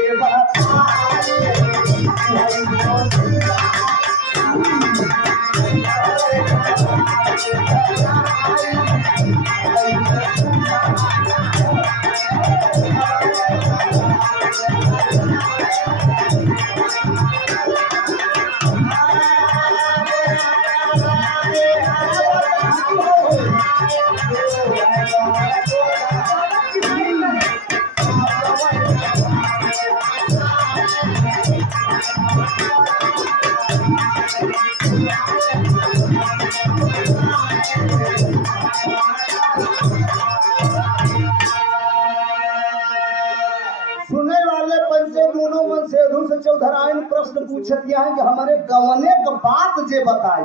चौधराइन प्रश्न पूछत है कि हमारे गवने के बात जे बताई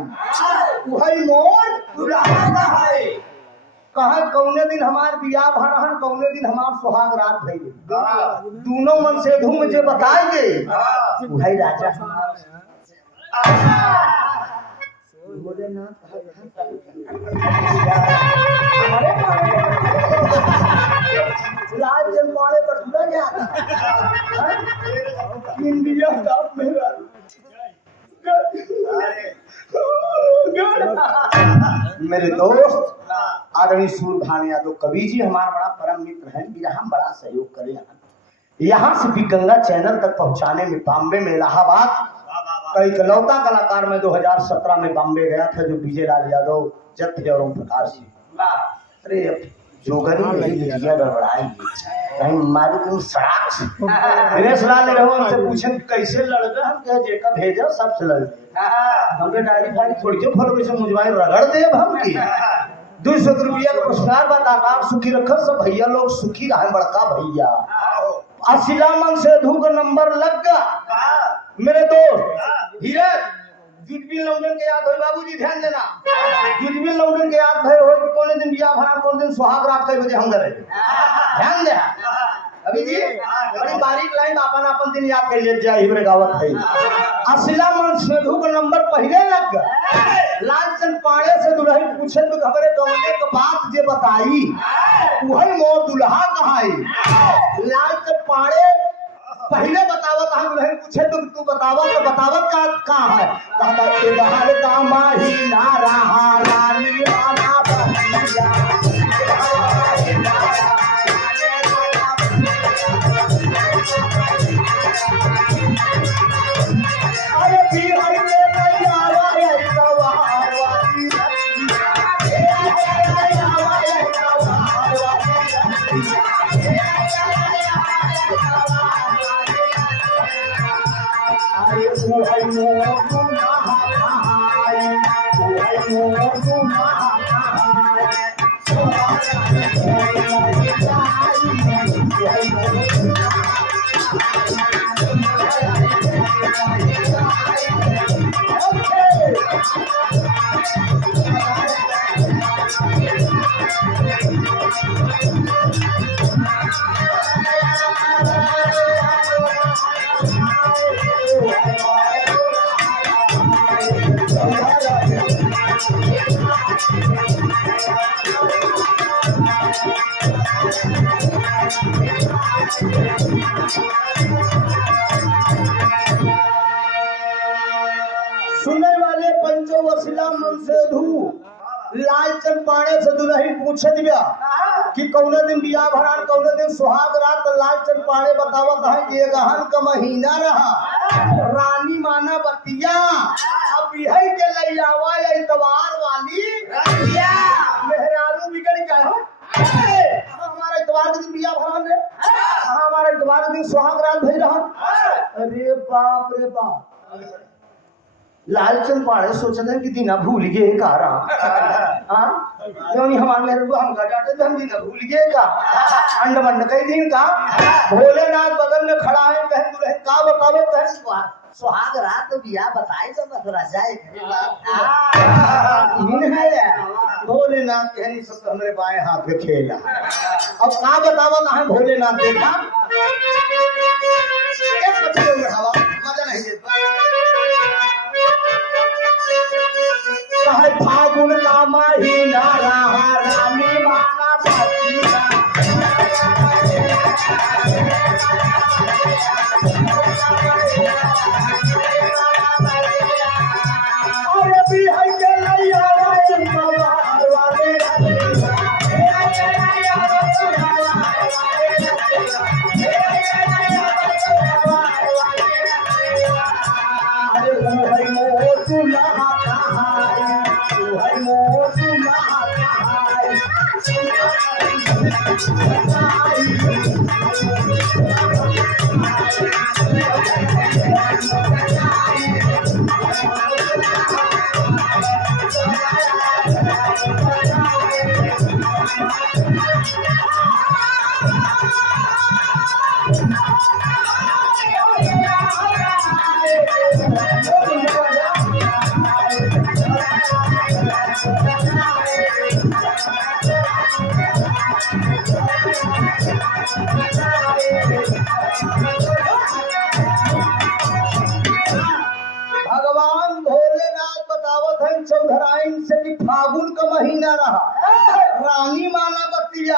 वही मोर दुल्हा है कहे कौने दिन हमार बियाह भरहन कौने दिन हमार सुहाग रात भइल दोनों मन से धूम जे बताई दे वही राजा बोले ना लाल जनमाड़े पर सुना जाता इंडिया का मेरा मेरे दोस्त आदरणीय सूरभान यादव कवि जी हमारा बड़ा परम मित्र हैं बिरहा बड़ा सहयोग करे यहाँ से भी गंगा चैनल तक पहुँचाने में बॉम्बे में इलाहाबाद का इकलौता कलाकार में 2017 में बॉम्बे गया था जो विजय लाल यादव जब थे और ओम प्रकाश जी अरे जोगरी नहीं गड़बड़ाई कहीं मारी तुम सड़ाक दिनेश लाल ने रहो हमसे पूछे कैसे लड़के हम क्या जेका भेजा सबसे लड़के हमके डायरी फायरी थोड़ी जो फल वैसे मुझवाई रगड़ दे हम की 200 रुपया का पुरस्कार बताता आप सुखी रखो सब भैया लोग सुखी रहे बड़का भैया असिला मन से धू का नंबर लग गया मेरे दोस्त हीरक जुजबिन लौंडन के याद हो बाबूजी ध्यान देना जुजबिन लौंडन के याद भय हो कि कौन दिन बियाह भरा कौन दिन सुहाग रात कई बजे हम करे ध्यान दे अभी जी बड़ी बारीक लाइन अपन अपन दिन याद कर ले जाए हिबरे गावत है असिला मन सेधु का नंबर पहले लग गया लालचंद पाड़े से दुल्हन पूछे तो खबरे गवने के बात जे बताई वही मोर दुल्हा कहाई लालचंद पाड़े पहले बतावत हम दुल्हन पूछे तो तू बतावत का है कहता के बाहर का माही ना रहा रानी आना बनिया सुने वाले पंचो वसीला मन से धू लालचंद पाड़े से दुल्हन पूछे दिया कि कौने दिन बियाह भरान कौने दिन सुहाग रात। लालचंद पाड़े बतावत है कि गहन का महीना रहा रानी माना बतिया अब बिहई के लैयावा इतवार वाली मेहरारू बिगड़ गया है। हमारा इतवार के दिन बियाह भरान रे हमारा इतवार के दिन सुहाग रात भई रहा। अरे बाप रे बाप लालचंद पाड़े सोचते हैं कि दीना भूल गए का हमारे मेरे को हम डांटे तो हम दीना भूल गए का अंड मंड कई दिन का। भोलेनाथ बगल में खड़ा है बहन दुल्हन का बतावे बहन सुहाग रात बियाह बताई तो बस राजा भोलेनाथ कहनी सब तो हमारे बाएं हाथ में खेला। अब का बतावा ना है भोलेनाथ देखा एक बच्चे में हवा मजा नहीं देता कहे फागुन का महीना रहा रानी माना बतिया अरे बिहाई के लैया वाले भगवान भोलेनाथ बतावत है चौधराइन से कि फागुन का महीना रहा रानी माना बतिया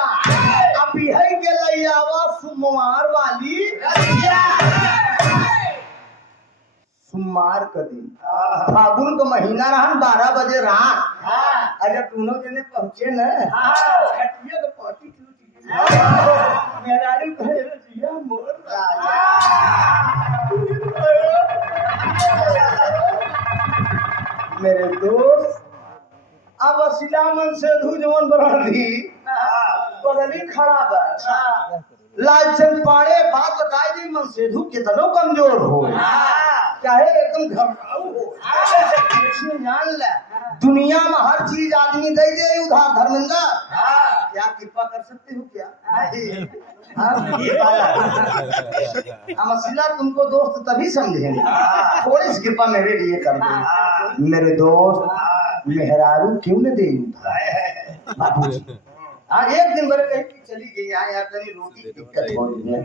अब बिहई के लैयावा सोमवार वाली सोमवार का दिन फागुन का महीना रहा 12 बजे रात। अरे दोनों जने पहुंचे न खटिया के पाटी टूट मेरा जिया मोर मेरे दोस्त अब असिला मन से धू जवन बरली बगली खड़ा बा लालचंद पाड़े बात बताई दी मन से धू कितनो कमजोर हो चाहे एकदम घबराऊ हो जान ले दुनिया में हर चीज आदमी दे दे उधार धर्मेंद्र क्या कृपा कर सकते हो क्या हम असिला तुमको दोस्त तभी समझेंगे थोड़ी सी कृपा मेरे लिए कर दो मेरे दोस्त मेहरारू क्यों न दे बाबूजी हाँ एक दिन बड़े कहीं चली गई यहाँ यार कहीं रोटी की दिक्कत हो रही है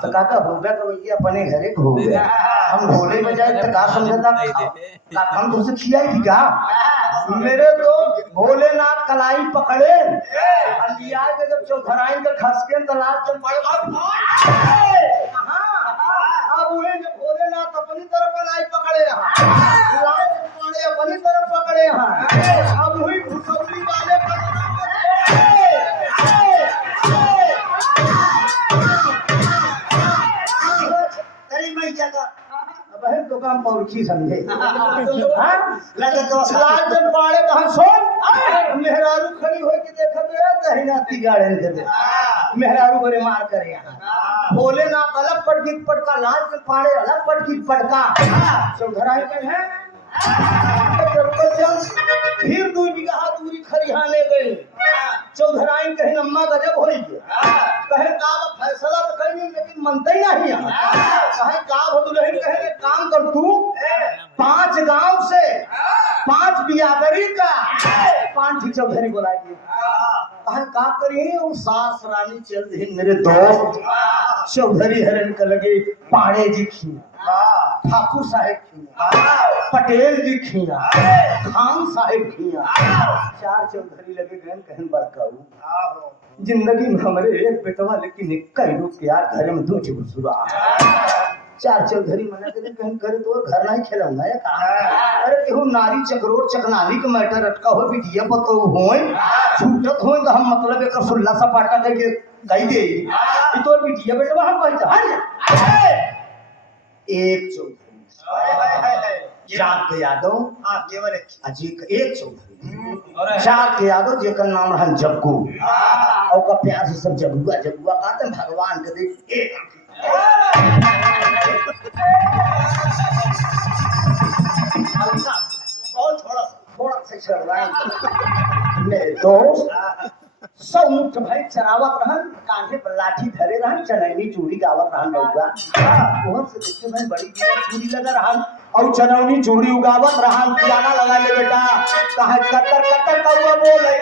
तो काका हो गया तो ये अपने घरे हो गया हम भोले में जाए तो का समझता हम तुमसे खिलाई क्या मेरे तो भोलेनाथ कलाई पकड़े लिया के जब चौधराइन के खसके तो लालचंद पड़े अब उन्हें जब भोलेनाथ अपनी तरफ कलाई पकड़े लालचंद पड़े अपनी तरफ पकड़े अब वही घुसौली वाले बहन तो काम पौरखी समझे लालचंद पाड़े कहा सोन मेहरारू खड़ी हो के देखा दहिना तिगाड़े दे मेहरारू बड़े मार करे यहाँ भोलेनाथ अलग पटकी पटका लालचंद पाड़े अलग पटकी पटका चौधराई में है चल फिर 2 बीघा दूरी खरिहाने गए चौधराइन कहे अम्मा गजब होई कहे का फैसला तो कहीं लेकिन मनते ही नहीं कहे का दुल्हन कहे एक काम कर तू 5 गांव से 5 बियादरी का 5 ही चौधरी बुलाइए कहे का करी वो सास रानी चल दी मेरे दोस्त चौधरी हरन के लगे पाड़े जी खिया ठाकुर साहेब खिया पटेल जी खिया खान साहेब खिया 4 चौधरी लगे गए कहन बड़काऊ जिंदगी में हमारे एक बेटवा लेकिन कई लोग यार घर में 2 घुसुरा 4 चौधरी मना के कहीं करे तो घर नहीं खेलूंगा या कहा अरे केहू नारी चकरोर चकनाली के मैटर अटका हो बिटिया पतो होय छूटत होय तो हम मतलब एक सुल्ला सपाटा करके कह दे कि तोर बिटिया बेटवा हम कहता एक चौधरी जात के यादव केवल अजी एक चौधरी जात के यादव जेकर नाम रहन जग्गू और का प्यार से सब जग्गुआ जग्गुआ कहते हैं भगवान के दे एक और थोड़ा सा चल रहा है मेरे दोस्त सब मुठ भाई चरावत रहन कांधे पर लाठी धरे रहन चनैनी चूड़ी गावत रहन लौगा ओहर से देखते भाई बड़ी चूड़ी लगा रहन और चनौनी चूड़ी उगावत रहन पियाना लगा ले बेटा कहे कतर कतर कौवा बोले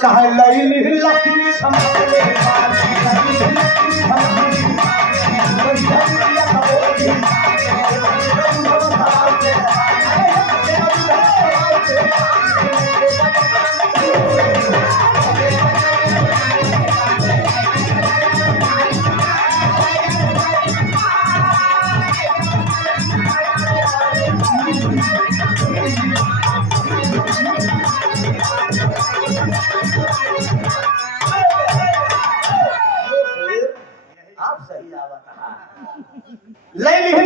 कहा लई लक्ष्मी संभाले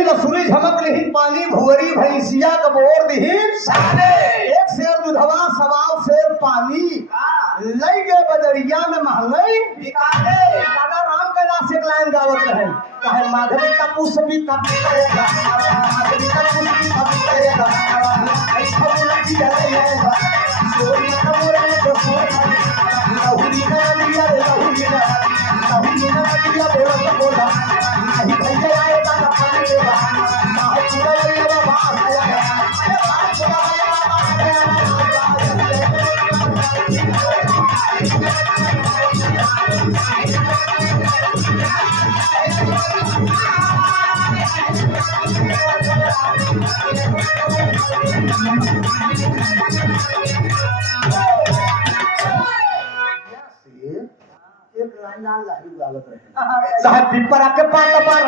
लसुरी झमक लिहिन पानी भुवरी भैंसिया कबोर दिहिन एक शेर दुधवा सवाल शेर पानी लई गए बदरिया में महंगाई दादा राम कैलाश एक लाइन गावत रहे कहे माधवी का पुष्पी का पितरेगा माधवी का पुष्पी का पितरेगा ऐसा लगी रहेगा सोनी का मोरे तो सोना लहुरी का लिया लहुरी का लिया बोला नहीं भैया आएगा ना पड़ेगा ना पूरा लेगा बाहर आएगा अरे साहब पिपरा के पाता बार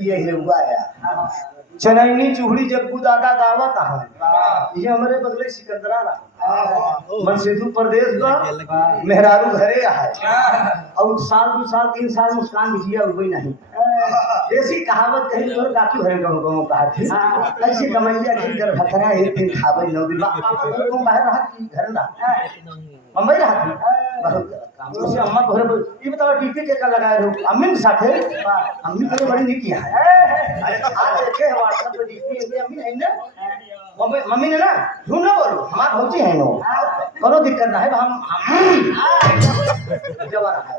ये हुआ यार चनैनी चूड़ी जग्गू दादा गावत है ये हमारे बदले सिकंदरा रहा मनसेतु प्रदेश का मेहरारू घरे है और साल 2 साल 3 साल मुस्कान बिटिया हुई नहीं ऐसी कहावत कहीं तो काकी भरे गाँव कहा थी ऐसी कमैया की घर खतरा एक दिन खावे नौ दिन तुम बाहर रहा घर रहा मम्मी रहा थी बहुत उसे अम्मा घरे ये बताओ टीके के का लगाए हो अम्मी के साथ है अम्मी तो बड़ी नहीं किया है आज देखे व्हाट्सएप पे डीपी अम्मी है ना मम्मी ने ना झूठ ना बोलो हमारा होती है नो कोनो दिक्कत ना है हम जवान है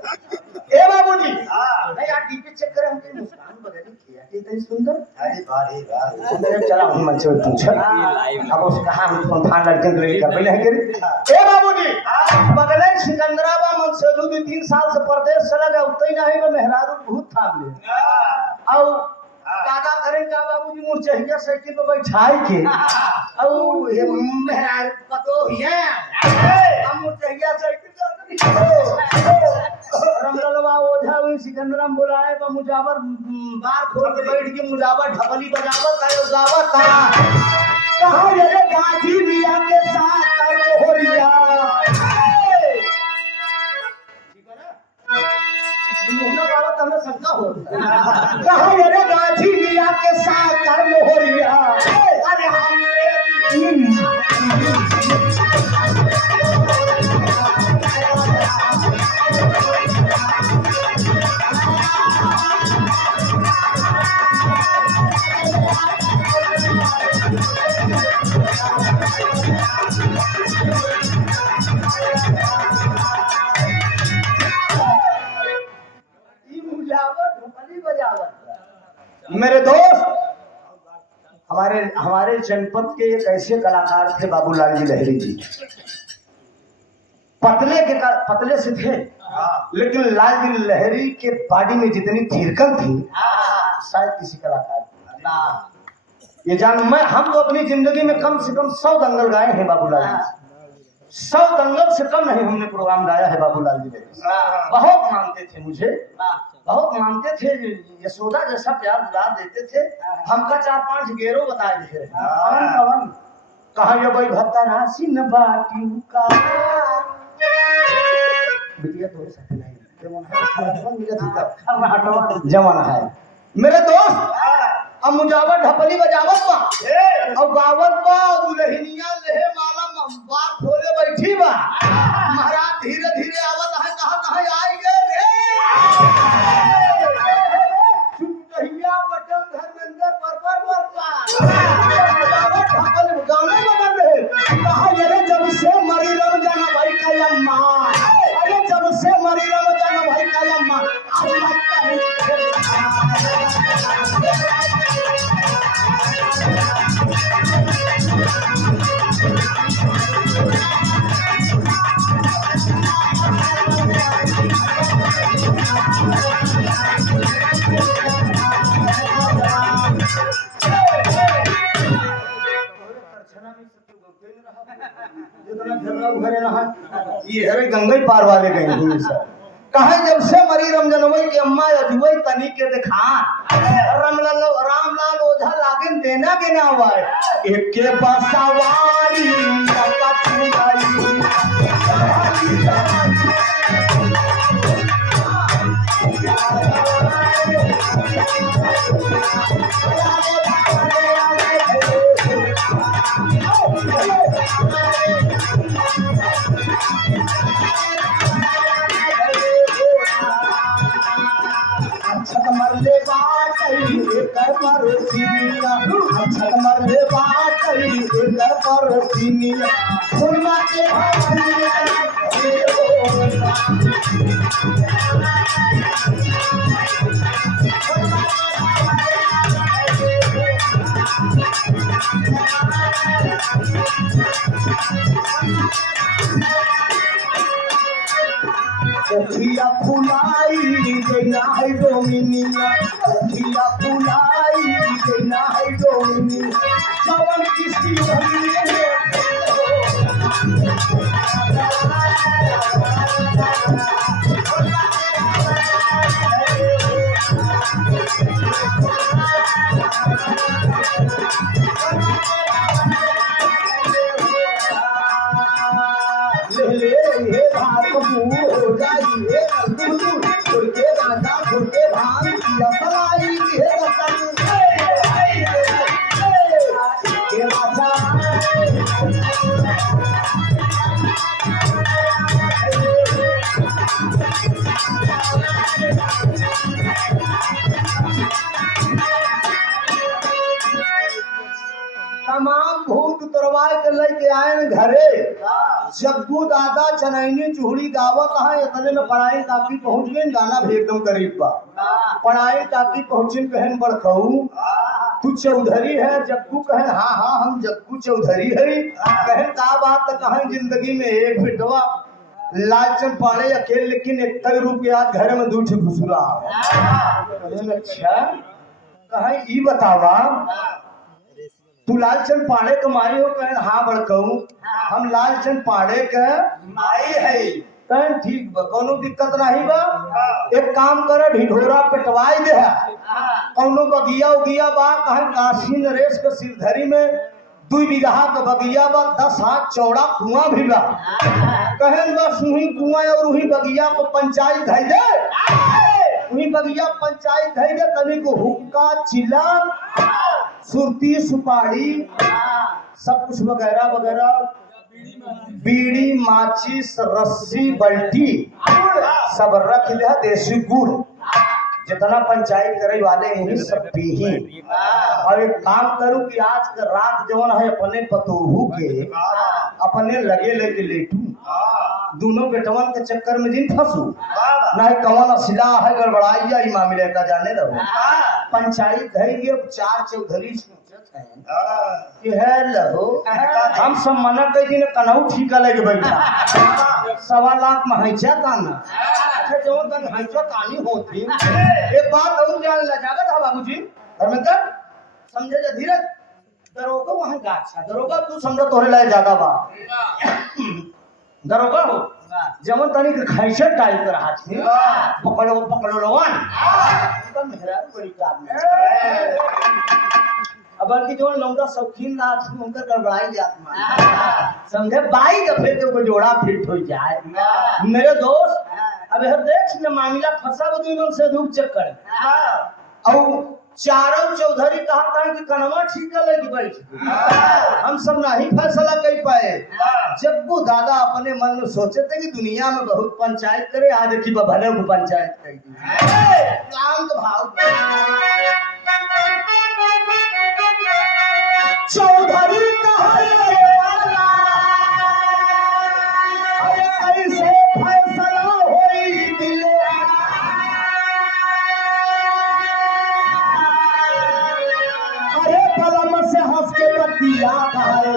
ए बाबूजी नहीं यार डीपी चेक करे हमके मुस्कान बदली किया इतनी सुंदर अरे वाह अंदर चला हूं मन से पूछ अब उस कहां हम फोन फान लड़के के कर पहले है करे ए बाबूजी बगले सिकंदराबाद मन से 2-3 साल से प्रदेश चला गया उतई नहीं में मेहरारू बहुत थाम ले और दादा करें का बाबूजी मुझ चाहिए साइकिल पे बैठाई के और ये मेहरारू पतो है हम मुझ चाहिए साइकिल रमललवा ओझा हुई सिकंदराम बुलाए पर मुजावर बार खोल के बैठ के मुजावर ढपली बजावत है गावत कहां ये गाजी मियां के साथ कर हो रिया ठीक है ना मुन्ना बाबा तमने शंका हो कहां ये गाजी मियां के साथ कर हो रिया अरे मेरे दोस्त हमारे जनपद के एक ऐसे कलाकार थे बाबूलाल जी लहरी जी पतले से थे लेकिन लाल जी लहरी के बॉडी में जितनी थिरकन थी शायद किसी कलाकार ये जान मैं हम तो अपनी जिंदगी में कम से कम 100 दंगल गाए हैं बाबूलाल जी 100 दंगल से कम नहीं हमने प्रोग्राम गाया है बाबूलाल जी लहरी बहुत मानते थे मुझे बहुत मानते थे यशोदा जैसा प्यार दुलार देते थे हमका 4-5 गेरो बताए थे कवन कहा ये भाई भत्ता राशि न बाटी का बिटिया तो सकते नहीं जवान है मेरे दोस्त अब मुजावर ढपली बजावत बा और गावत बा दुल्हनिया लेहे माला बात खोले बैठी बा महाराज धीरे धीरे आवत है कहां आई गए रे चुटहिया बटन धर्मेंद्र पर ढपल गाने बदल रहे कहा ये जब से मरी रमजान भाई का अम्मा अरे जब से मरी रमजान भाई का अम्मा ये हरे गंगा पार वाले गए कहे जब से मरी रमजनवई के अम्मा अजुवई तनी के देखा रामलाल ओझा लागन देना के ना हुआ एक के बसवारी मरले बाटई कर परोसिनिया अच्छा मरले बाटई कर परोसिनिया सुनवा के ओठिया फुलाई देना है डोमिनिया ओठिया फुलाई देना है डोमिनिया जवन किसी हो जाइए के गांजा के भांग किया फलाई के तमाम भूत उतरवाए के लेके आए घरे जग्गू दादा चनैनी चूड़ी गावत है। इतने में पढ़ाई काकी पहुंच गई, गाना भी एकदम करीब बा। पढ़ाई काकी पहुंची, कहन बड़खऊ तू चौधरी है? जग्गू कहन हाँ हाँ हम जग्गू चौधरी है। कहन का बात? कहें जिंदगी में एक बेटवा लालचंद पाड़े अकेले, लेकिन 1 रुपया घर में 2 घुसुरा। अच्छा कहें ई बतावा तू लालचंद पाड़े के माई हो? कहन हाँ बड़कऊ हम लालचंद पाड़े के माई है। कहन ठीक बा, कोनो दिक्कत नहीं बा। एक काम कर, ढिढोरा पेटवाई दे, कौनो बगिया उगिया बा? कहन काशी नरेश के सिरधरी में 2 बीघा का बगिया बा, 10 हाथ चौड़ा कुआं भी बा। कहन बस वही कुआं और वही बगिया को पंचायत धई दे, वही बगिया पंचायत धई दे। तनी को हुक्का चिलम सुरती सुपारी सब कुछ वगैरह वगैरह, बीड़ी माचिस रस्सी बल्टी सब रख ले, देसी गुड़ जितना पंचायत करे वाले यही सब पीही। और एक काम करूं कि आज के रात जवन है अपने पतोहू के अपने लगे लेके लेटू, दोनों बेटवन के चक्कर में दिन फंसू नहीं। कवन असिला है गड़बड़ाई या मामले का जाने रहो। पंचायत है ये 4 चौधरी लहो, हम सब मना कर दिन कनऊ ठीका लगे बैठा 1.25 लाख में हैचा काना। अच्छा जो तन हैचा कानी होती। एक बात और जान ला जागत है बाबूजी, धर्मेंद्र समझे जा धीरज। दरोगा वहां गाछा, दरोगा तू समझ तोरे लाए ज्यादा बा। दरोगा हो जमन तनी के खैसे टाइप कर हाथ में पकड़ो लोवन एकदम मेहरारू बड़ी काम में। अब बल्कि जो लौंडा शौकीन ना उनका गड़बड़ाई जात में समझे। 22 दफे के जोड़ा फिट हो जाए मेरे दोस्त। अब हर देख न मामला फंसा बदुन से धूप चक्कर और चारों चौधरी कहा था कि कनमा ठीक लगी बैठ। हम सब नहीं फैसला कर पाए। जग्गू दादा अपने मन में सोचे थे कि दुनिया में बहुत पंचायत करे, आज देखी भले को पंचायत कर दी काम तो भाव। चौधरी ऐसे फैसला होई दिले, अरे कलम से हंस के बतिया कहे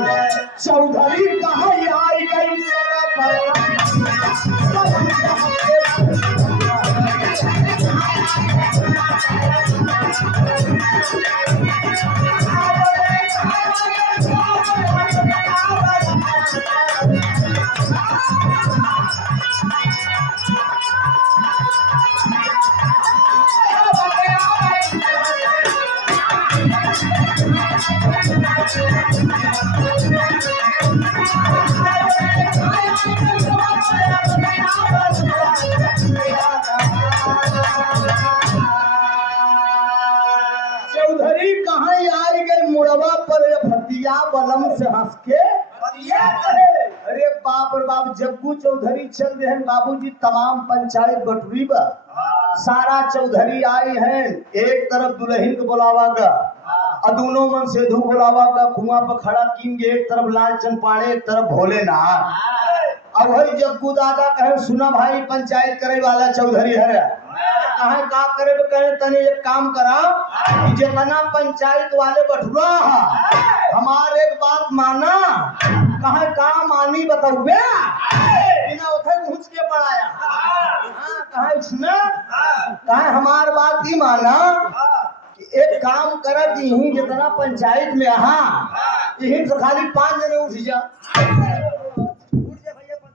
चौधरी कहा आई गई। चौधरी कहाँ आई गई मुड़वा पर भतिया बलम से हंस के। अरे बाप रे बाप, जग्गू चौधरी चल रहे हैं बाबूजी। तमाम पंचायत बटुरी बा, सारा चौधरी आई हैं। एक तरफ दुल्हन को बुलावा गा और दोनों मन से धू बुलावा गा, कुआं पर खड़ा किंगे। एक तरफ लालचंद पाड़े, एक तरफ भोलेनाथ। अब वही जग्गू दादा कहे सुना भाई पंचायत करे वाला चौधरी है, कहे का करे तो कहे तने एक काम करा, जितना पंचायत वाले बटुरा हमारे एक बात माना। कहे का मानी बताऊबे, बिना उठे घुस के पड़ाया। कहे सुना, कहे हमार बात ही माना, एक काम करा कि यही जितना पंचायत में यही से खाली 5 जने उठ जा।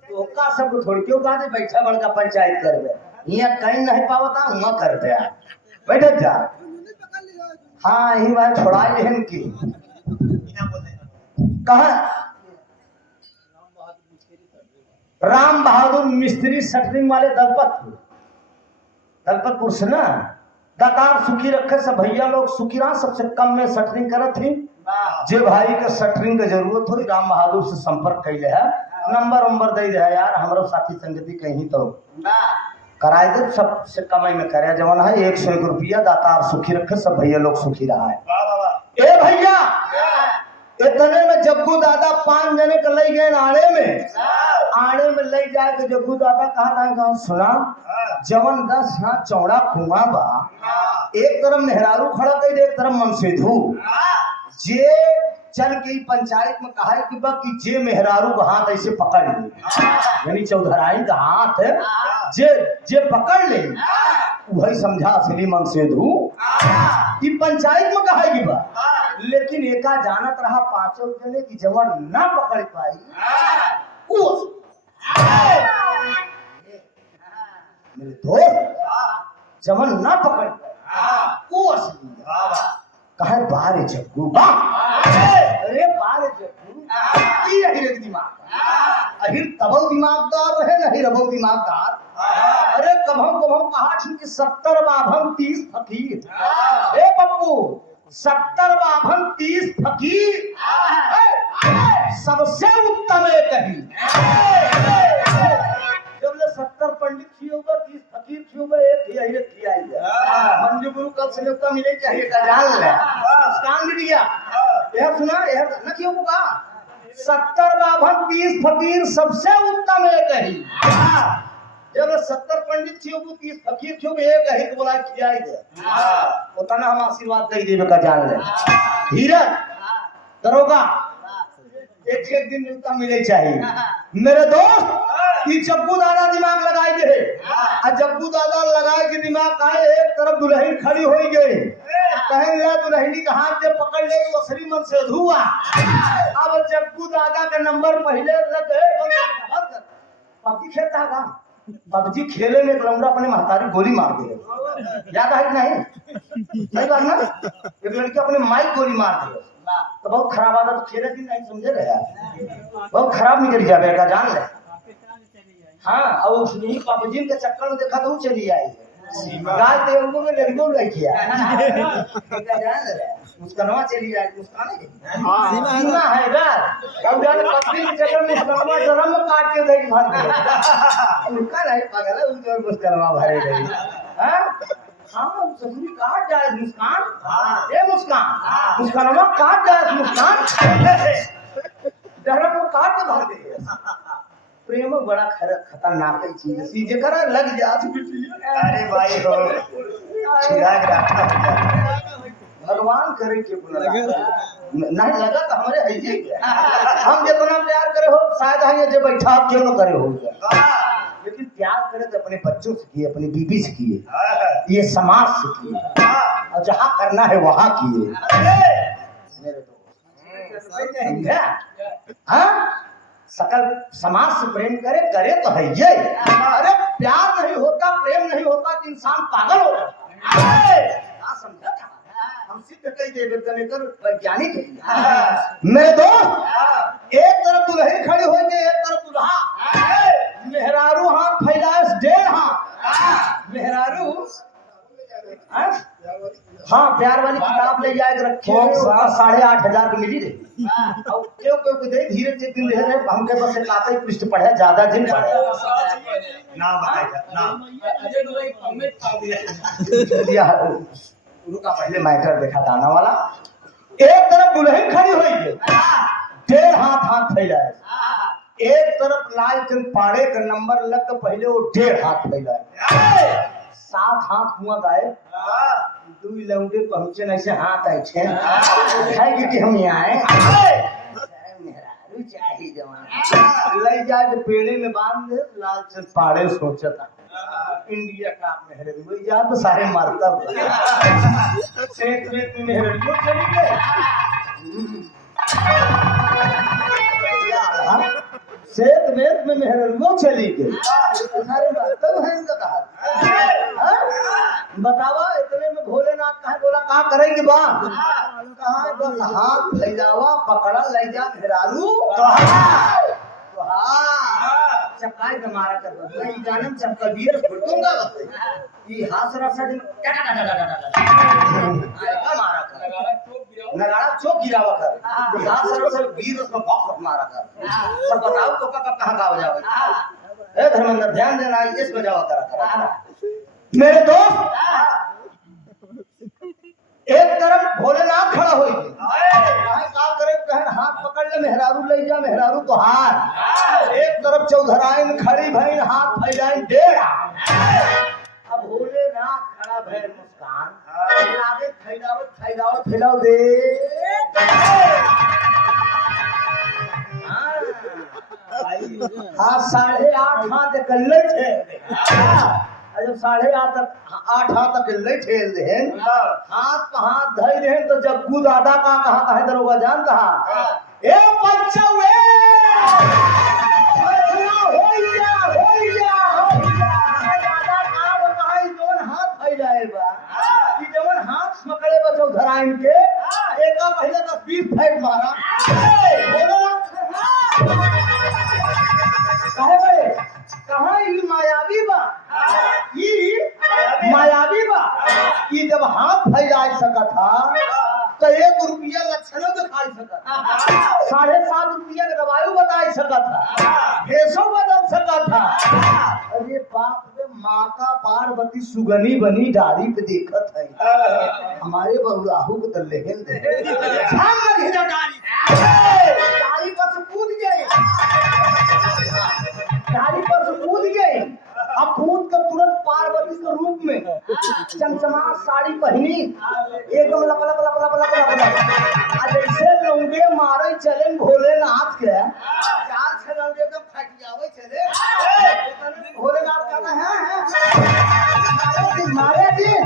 तो सब छोड़ के उठा दे, बैठा बड़का पंचायत कर दे। यहाँ कहीं नहीं पावता वहाँ कर दे, बैठे जा। हाँ यही बात छोड़ा लेहन की। कहा राम बहादुर मिस्त्री शटरिंग वाले दलपतपुर से ना। दातार सुखी रखे सब भैया लोग सुखी रहा, सबसे कम में शटरिंग करत थी। जे भाई के शटरिंग के जरूरत हो राम बहादुर से संपर्क कैले है, नंबर दे दे यार। हमारो साथी संगति कहीं तो कराए दे, सबसे कमाई में करे जवन है 101 रुपया। दातार सुखी रखे सब भैया लोग सुखी रहा है। ए भैया इतने में जग्गू दादा 5 जने के ले गए आड़े में ले जाए के जग्गू दादा कहा सुना जवन 10 हाथ चौड़ा कुआं बा, एक तरफ मेहरारू खड़ा कर एक तरफ मनसेधु, जे चल के पंचायत में कहा कि बा कि जे मेहरारू का हाथ ऐसे पकड़ ले, यानी चौधराई का हाथ जे पकड़ ले वही समझा असली मनसेधु। कि पंचायत में कहा कि बा, लेकिन एका जानत रहा 5 जने की जवन ना पकड़ पाई मेरे दोस्त जवन ना पकड़ पाई वो असली कहे बारे जग्गू बा, अरे बारे जग्गू की अहिर दिमाग अहिर तबो दिमागदार रहे नहीं रबो दिमागदार। अरे कभम कहा कि 70 बाभन 30 फकीर, ए बप्पू 70 बाभन 30 फकीर सबसे उत्तम एक ही। जब ले 70 पंडित थी होगा 30 फकीर थी होगा एक ही अहिर थी आई मंजू गुरु कल से न्योता मिले चाहिए का जान ले कान दिया यह सुना यह न क्यों होगा 70 बाभन 30 फकीर सबसे उत्तम एक ही। जब 70 पंडित थी होगा 30 फकीर थी होगा एक ही तो बोला खियाई दे उतना हम आशीर्वाद दे देवे का जान ले। धीरज दरोगा एक दिन न्योता मिले चाहिए मेरे दोस्त। ये जग्गू दादा दिमाग लगाए दे और जग्गू दादा लगाए के दिमाग काहे एक तरफ दुल्हन खड़ी हो गई कहे ला दुल्हनी का हाथ से पकड़ ले वो असली मनसेधु हुआ। अब जग्गू दादा का नंबर पहले लगे पबजी खेलता था, पबजी खेले में एक लौंडा अपने महतारी गोली मार दे, याद है नहीं सही बात ना, एक लड़की अपने माइक गोली मार दे तो बहुत खराब आदत खेले दिन नहीं समझे रहे बहुत खराब निकल जाए का जान ले। हाँ अब उसने पबजी के चक्कर में देखा तो चली आई गाय तेलुगु में लड़को लड़किया मुस्कानवा चली जाए मुस्कान सीमा है यार अब जाने पत्नी के चक्कर में मुस्कानवा ड्रम में काट के देगी भर दे उनका नहीं पागल है उनके और मुस्कानवा भरे गई। हां हां ससुरी काट जाए मुस्कान ए मुस्कान मुस्कानवा काट जाए मुस्कान ड्रम में काट के भर दे। प्रेम बड़ा खतरनाक चीज है जेकर लग जात अरे भाई हो छुड़ा के भगवान करे के नहीं लगा तो हमारे है ही हम जितना प्यार करे हो शायद है जो बैठा आप क्यों न करे हो लेकिन प्यार करे तो अपने बच्चों से किए अपनी बीबी से किए ये समाज से किए और जहाँ करना है वहाँ किए मेरे दोस्त। हाँ सकल समाज से प्रेम करे तो है ये। अरे प्यार नहीं होता प्रेम नहीं होता कि इंसान पागल हो जाता है समझा हम सिद्ध कई दे कर वैज्ञानिक मेरे दोस्त। एक तरफ दुल्हन खड़ी हो गई एक तरफ दुल्हा मेहरारू हाथ फैलाए 1.5 हाथ मेहरारू हाँ प्यार वाली किताब ले जाए रखे 8,500 की मिली रही और क्यों क्यों दे धीरे से दिन रहे हमके बस लाते पृष्ठ पढ़े ज्यादा दिन पढ़े ना उनका पहले मैटर देखा दाना वाला। एक तरफ दुल्हन खड़ी हुई है 1.5 हाथ फैलाए एक तरफ लाल चंद पाड़े का नंबर लग तो पहले वो 1.5 हाथ फैलाए 7 हाथ हुआ गाय 2 लौंडे पहुंचे नहीं से हाथ ऐसे है कि हम यहाँ आए मेहरारू चाहिए जवान ले जाके पेड़े में बांध दे लाल चंद पाड़े सोचता इंडिया का मेहरारू वही जा तो सारे मरता सेठ में मेहरारू चली गए सेठ में मेहरारू चली गई सारे मरता है इनका कहा बतावा इतने में भोलेनाथ कहा बोला कहा करेंगे बा कहा बस हाथ फैलावा पकड़ा ले जा मेहरारू चक्काई में मारा कर मैं जानम चक्का वीर फुटूंगा बस ये हाथ रसा दिन आएगा मारा कर नगाड़ा चौक गिरावा कर हाथ रसा वीर उसमें बहुत मारा कर सब बताओ तो कहां का हो जावे ए धर्मेंद्र ध्यान देना इस पे जावा करा मेरे दोस्त। एक तरफ भोलेनाथ खड़ा हो का करे मेहरारू ले जा मेहरारू तो हार एक तरफ चौधराइन खड़ी भईन हाथ फैलाइन डेढ़ा अब भोलेनाथ खड़ा भैर मुस्कान आगे फैलावत फैलावत फैलाव दे हाँ 8.5 हाथ कल्ले थे जब 8.5 हाथ तक ले ठेल दे हाथ पे हाथ धर दे तो जग्गू दादा का कहा कहे दरोगा जान कहा ए बच्चा वे दादा का बताई जोन हाथ फैलाए बा कि जवन हाथ पकड़े बा चौधराइन के एका पहले 10-20 फैट मारा काहे बे कहां ई मायावी बा मायावी बा कि जब हाथ फैला सकत था तो 1 रुपया लक्षणों के खाई सकत 7.5 रुपया के दवाई बताई सकत था भेषो बदल सकत था अरे बाप रे माता पार्वती सुगनी बनी डाली पे देखत है हमारे बहुराहू को तो लेहन दे झाम घिना डाली पर से कूद गए डाली पर से कूद गए अब कूद कर तुरंत पार्वती के रूप में चमचमा साड़ी पहनी एकदम लप लप लप लप लप लप आज ऐसे लौंगे मारे चले भोलेनाथ के 4 लौंगे एकदम फट जावे चले भोलेनाथ कहता है मारे दिन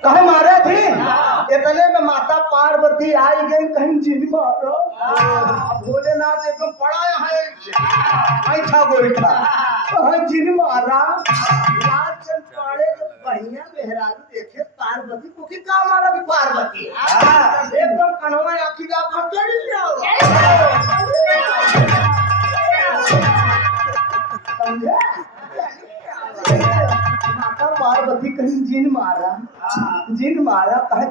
कहे मारे थी इतने में माता पार्वती आई गई कहीं जिन मारो भोलेनाथ एकदम पड़ा है ऐठा गोईठा कहीं जिन मारा लालचंद पाड़े जब बढ़िया मेहरारू देखे पार्वती को की का मारा की पार्वती एकदम कन्हवा आखी का कर चढ़ी समझे माता पार्वती कहीं जिन मारा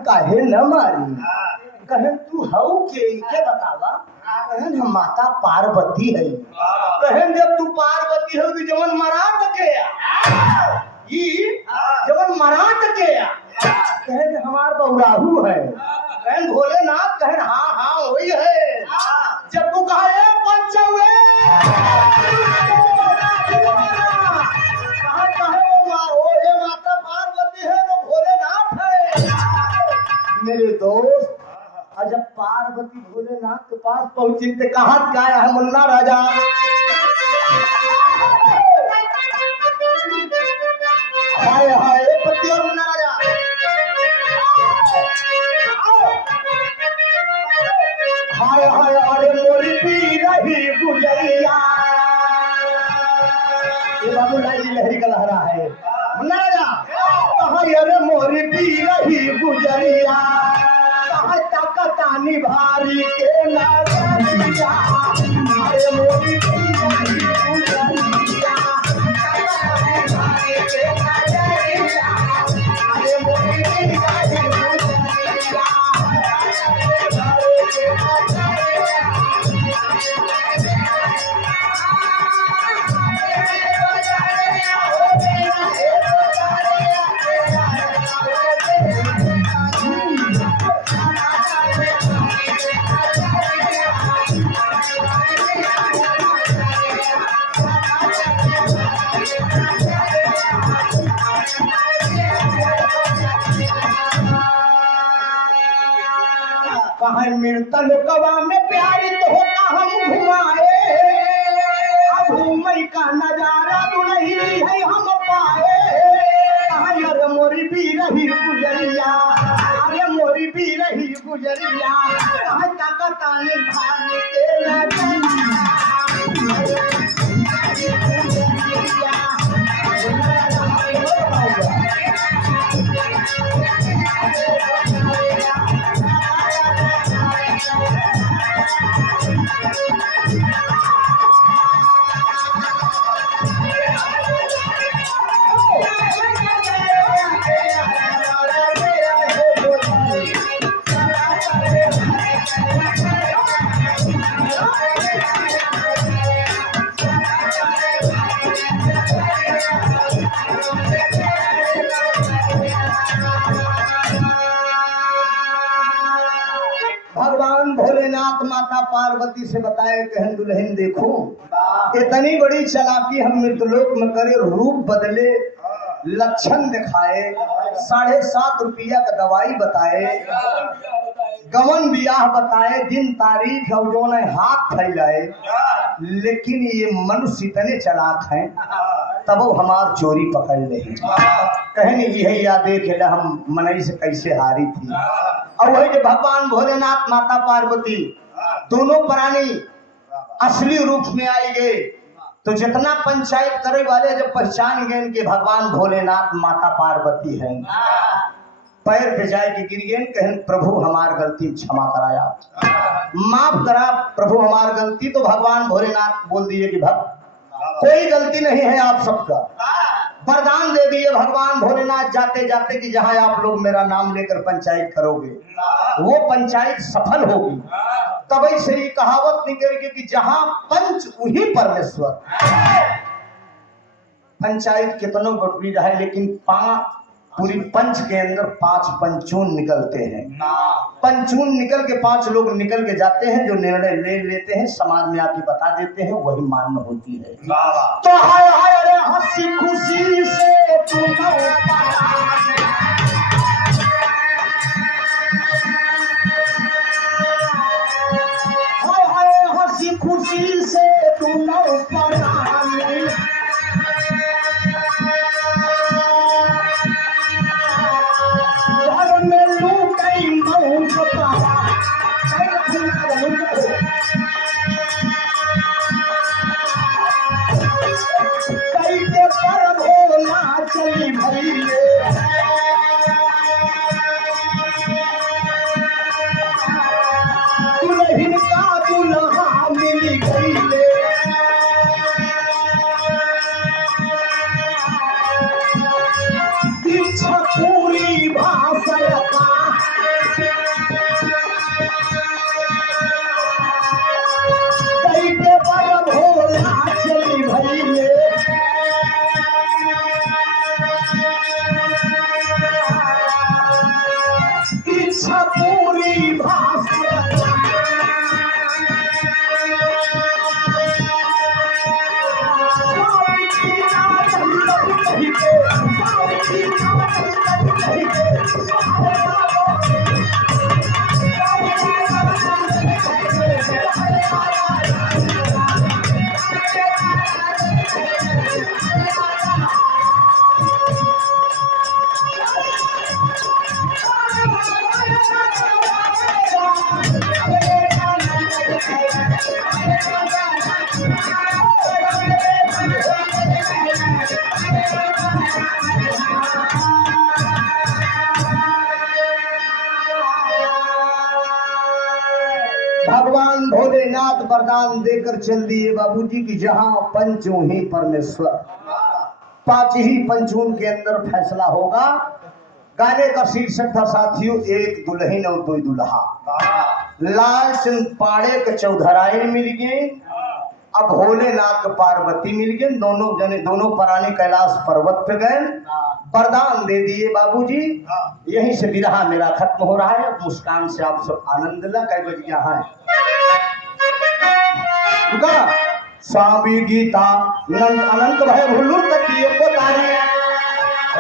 कहे न मारी कहे तू हऊ के बतावा कहे हम माता पार्वती है कहे जब तू पार्वती हो तो जवन मरा सके जवन मरा सके कहे हमार बहुराहू है कहे भोलेनाथ कहे हाँ वही है जब तू कहा पंचवे माता पार्वती है तो भोलेनाथ है मेरे दोस्त जब पार्वती भोलेनाथ के पास पहुंची तो कहा क्या है मुन्ना राजा हाय हाय पति और मुन्ना राजा हाय हाय अरे मोरी पी रही गुजरिया बाबू लहरी का लहरा है मुन्ना राजा कहा अरे मोरी पी रही गुजरिया कहा ताकतानी भारी के नजरिया अरे मोरी पी रही गुजरिया भारी के नजरिया अरे मोरी पी रही गुजरिया कहाँ मिलता लोकवा में प्यारी तो होता हम घुमाए घूमई का नजारा तो नहीं है हम पाए कहाँ अरे मोरी भी रही गुजरिया अरे मोरी भी रही गुजरिया कहाँ ताकतानी भारी के नजरिया भगवान भोलेनाथ माता पार्वती से बताए कहन दुल्हन देखो इतनी बड़ी चालाकी हम मृतलोक में करे, रूप बदले, लक्षण दिखाए, 7.5 रुपया का दवाई बताए, गमन ब्याह बताए, दिन तारीख और जो है हाथ फैलाए, लेकिन ये मनुष्य इतने चालाक हैं तब वो हमार चोरी पकड़ ले। कहने यही याद देख हम मनई से कैसे हारी थी। और वही जो भगवान भोलेनाथ माता पार्वती दोनों प्राणी असली रूप में आई गए तो जितना पंचायत करे वाले जब पहचान गए कि भगवान भोलेनाथ माता पार्वती हैं, पैर पे जाए के गिर गए, कहन प्रभु हमार गलती क्षमा कराया, माफ करा प्रभु हमार गलती। तो भगवान भोलेनाथ बोल दिए कि भक्त कोई गलती नहीं है आप सबका, वरदान दे दिए भगवान भोलेनाथ जाते जाते कि जहां आप लोग मेरा नाम लेकर पंचायत करोगे वो पंचायत सफल होगी। तभी से ये कहावत निकल गई कि जहां पंच वही परमेश्वर। पंचायत कितनों बटवी रहे लेकिन पूरी पंच के अंदर 5 पंचून निकलते हैं। पंचून निकल के 5 लोग निकल के जाते हैं जो निर्णय ले लेते हैं, समाज में आके बता देते हैं, वही मान्य होती है। तो हाय हाय अरे हंसी खुशी से तुम हाय हाय हंसी खुशी से तुम चली भैले दुल्हन का दुल्हा मिल गईले, इच्छा पूरी भाषण का कैके पर भोला चली भैले इच्छा पूरी भाषण भगवान भोलेनाथ वरदान देकर चल दिए बाबूजी की जहां पंच वहीं परमेश्वर। 5 ही पंचून के अंदर फैसला होगा। गाने का शीर्षक था साथियों एक दुल्हन और 2 दुल्हा। लालचंद पाड़े के चौधराई मिल गए, अब भोलेनाथ के पार्वती मिल गए, दोनों प्राणी कैलाश पर्वत पे गए, वरदान दे दिए बाबूजी। यहीं से विरहा मेरा खत्म हो रहा है। मुस्कान से आप सब आनंद ला। कई बज गया है स्वामी गीता अनंत भय भुल्लू तकिए पोतारी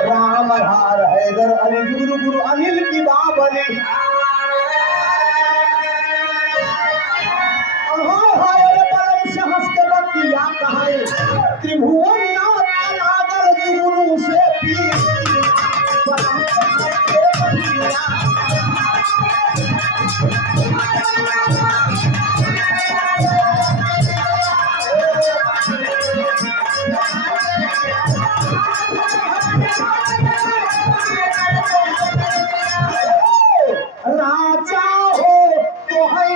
राम हार हैदर अली गुरु गुरु अनिल की बाबली से हंस के बतिया कहाए त्रिभुवन नाथ नागर जुगनू से पी राजा हो तो है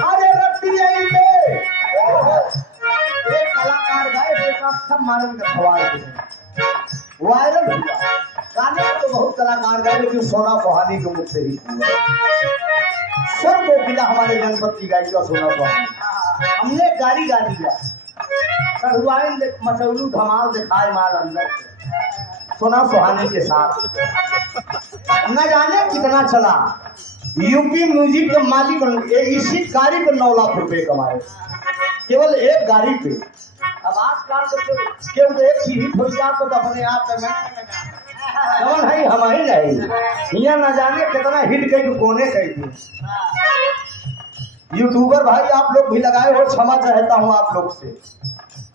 अरे रतिया में एक कलाकार गाए सम्मान का सवाल वायरल हुआ। गाने तो बहुत कलाकार गाए लेकिन सोना सुहानी के मुख से ही हुआ। स्वर कोकिला हमारे जनपद की गायिका सोना सुहानी हमने गाड़ी गा दिया सड़ुआइन मचौलू धमाल दिखाए माल अंदर से सोना सुहाने के साथ न जाने कितना चला। यूपी म्यूजिक के मालिक इसी गाड़ी पे 9 लाख रुपए कमाए केवल एक गाड़ी पे। अब आजकल केवल एक सीढ़ी फुलकार तो अपने आप कौन है हम ही नहीं यहाँ न जाने कितना हिट कई कोने कही थी। यूट्यूबर भाई आप लोग भी लगाए हो, क्षमा चाहता हूँ आप लोग से।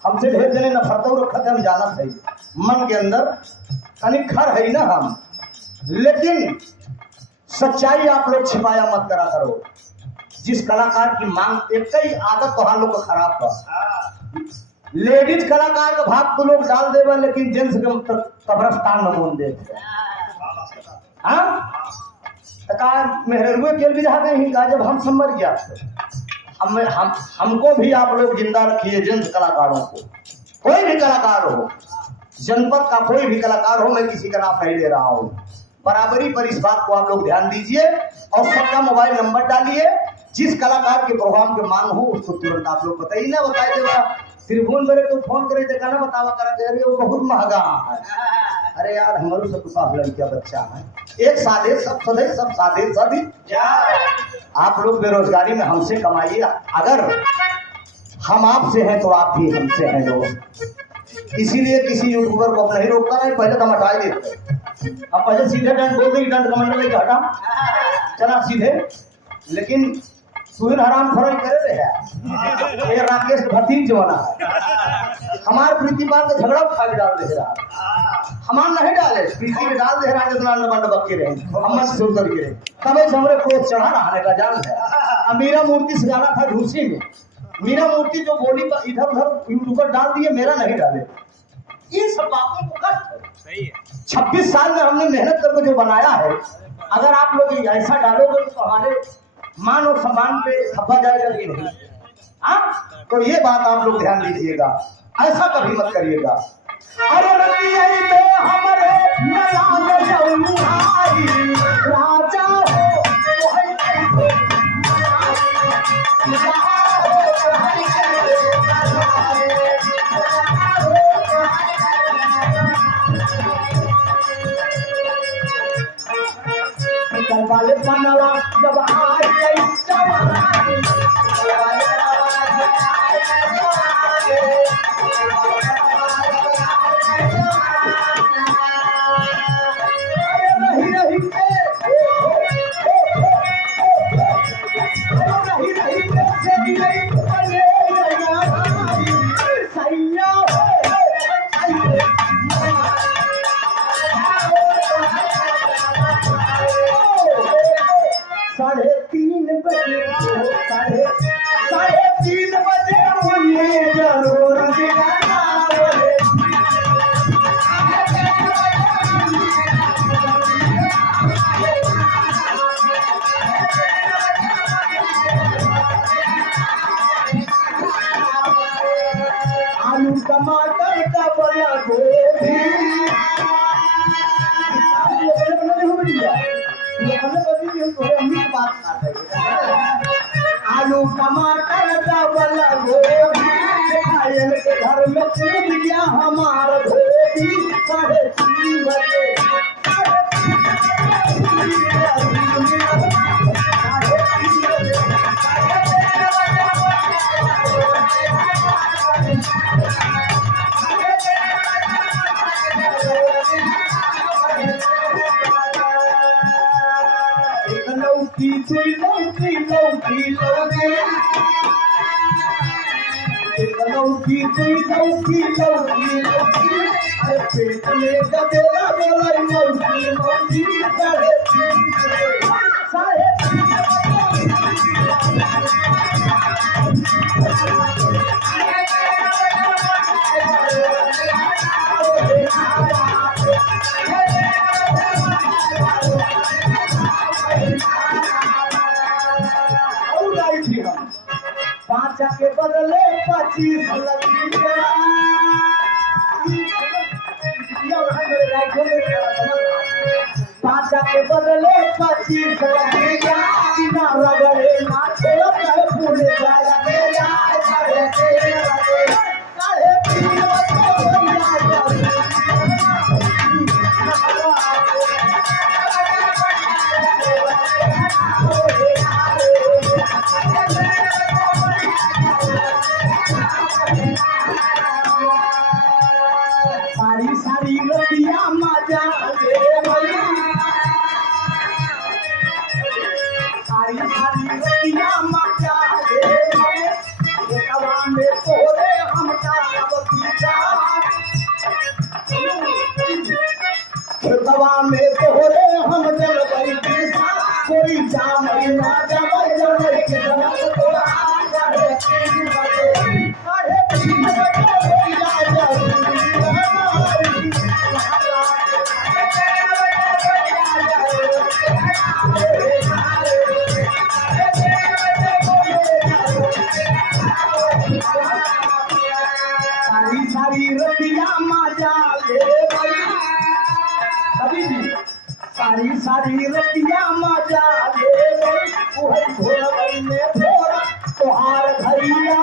हमसे ढेर जने नफरत रखते हम जाना सही मन के अंदर कहीं खर है ना हम, लेकिन सच्चाई आप लोग छिपाया मत करा करो। जिस कलाकार की मांग एक ही आदत तो हम लोग को खराब था। लेडीज कलाकार का भाग तो लोग डाल देवा लेकिन जेंट्स के कब्रस्तान में बोल देते हाँ मेहरुए के भी रहा नहीं का जब हम समझ गया हमको भी आप लोग जिंदा रखिए। जेंट्स कलाकारों को, कोई भी कलाकार हो, जनपद का कोई भी कलाकार हो, मैं किसी का नाम नहीं ले रहा हूँ, बराबरी पर इस बात को आप लोग ध्यान दीजिए और सबका मोबाइल नंबर डालिए। जिस कलाकार के प्रोग्राम के मांग हो उसको तुरंत आप लोग बताइए ना बताए देगा। त्रिभुवन मेरे तो फोन करे थे ना बतावा करा अरे वो बहुत महंगा है। अरे यार हमारे सब पास लड़किया बच्चा है, एक सादे सब सदे सब सादे सभी। आप लोग बेरोजगारी में हमसे कमाइए। अगर हम आपसे हैं तो आप भी हमसे हैं दोस्त। इसीलिए किसी यूट्यूबर को नहीं रोकता नहीं, पहले तो हम हटा देते। अब पहले सीधे डंड बोल देंगे, डंड कमंडल लेके हटा चला सीधे। लेकिन सुन हराम खोराई करे रहे ये राकेश भतीज जवाना है हमारे प्रीतिपाल का झगड़ा उठा के डाल दे रहा। हमार नहीं डाले प्रीति के डाल दे रहा जितना नंबर बक्के रहे हम मत शुरू करके रहे तब हमरे क्रोध चढ़ा रहने का जान है। मीरा मूर्ति से गाना था झूसी में, मीरा मूर्ति जो बोली पर इधर उधर यूट्यूबर डाल दिए, मेरा नहीं डाले। ये सब बातों को कष्ट है। 26 साल में हमने मेहनत करके जो बनाया है, अगर आप लोग ऐसा डालोगे तो हमारे मान और सम्मान पे धब्बा जाएगा कि नहीं। हाँ तो ये बात आप लोग ध्यान दीजिएगा, ऐसा कभी मत करिएगा। अरे हमारे राजा वाले बनवा जब टमाटर का बना आलू टमाटर का बना घायल के घर में कूद गया हमारा धोबी 3:30 बजे। लौकी अरे पेट में गदेला बोलाई लौकी लौकी 5 के बदले 25 5 के बदले 25 बिना रगड़े माथे फूल जाए साढ़े 3 बजे साढ़े 3 बजे भैया सारी सारी रतिया मजा ले भैया सारी सारी रतिया मजा ले खेतवा में तोरे हमका बगीचा खेतवा में तोरे हम जल बगीचा कोई जामई ना जामई जामई के जवाब तोरा साढ़े 3 बजे साढ़े 3 बजे भैया सारी सारी रतिया मजा ले भैया कभी भी सारी सारी रतिया मजा ले भैया भोर में भोर तोहार भैया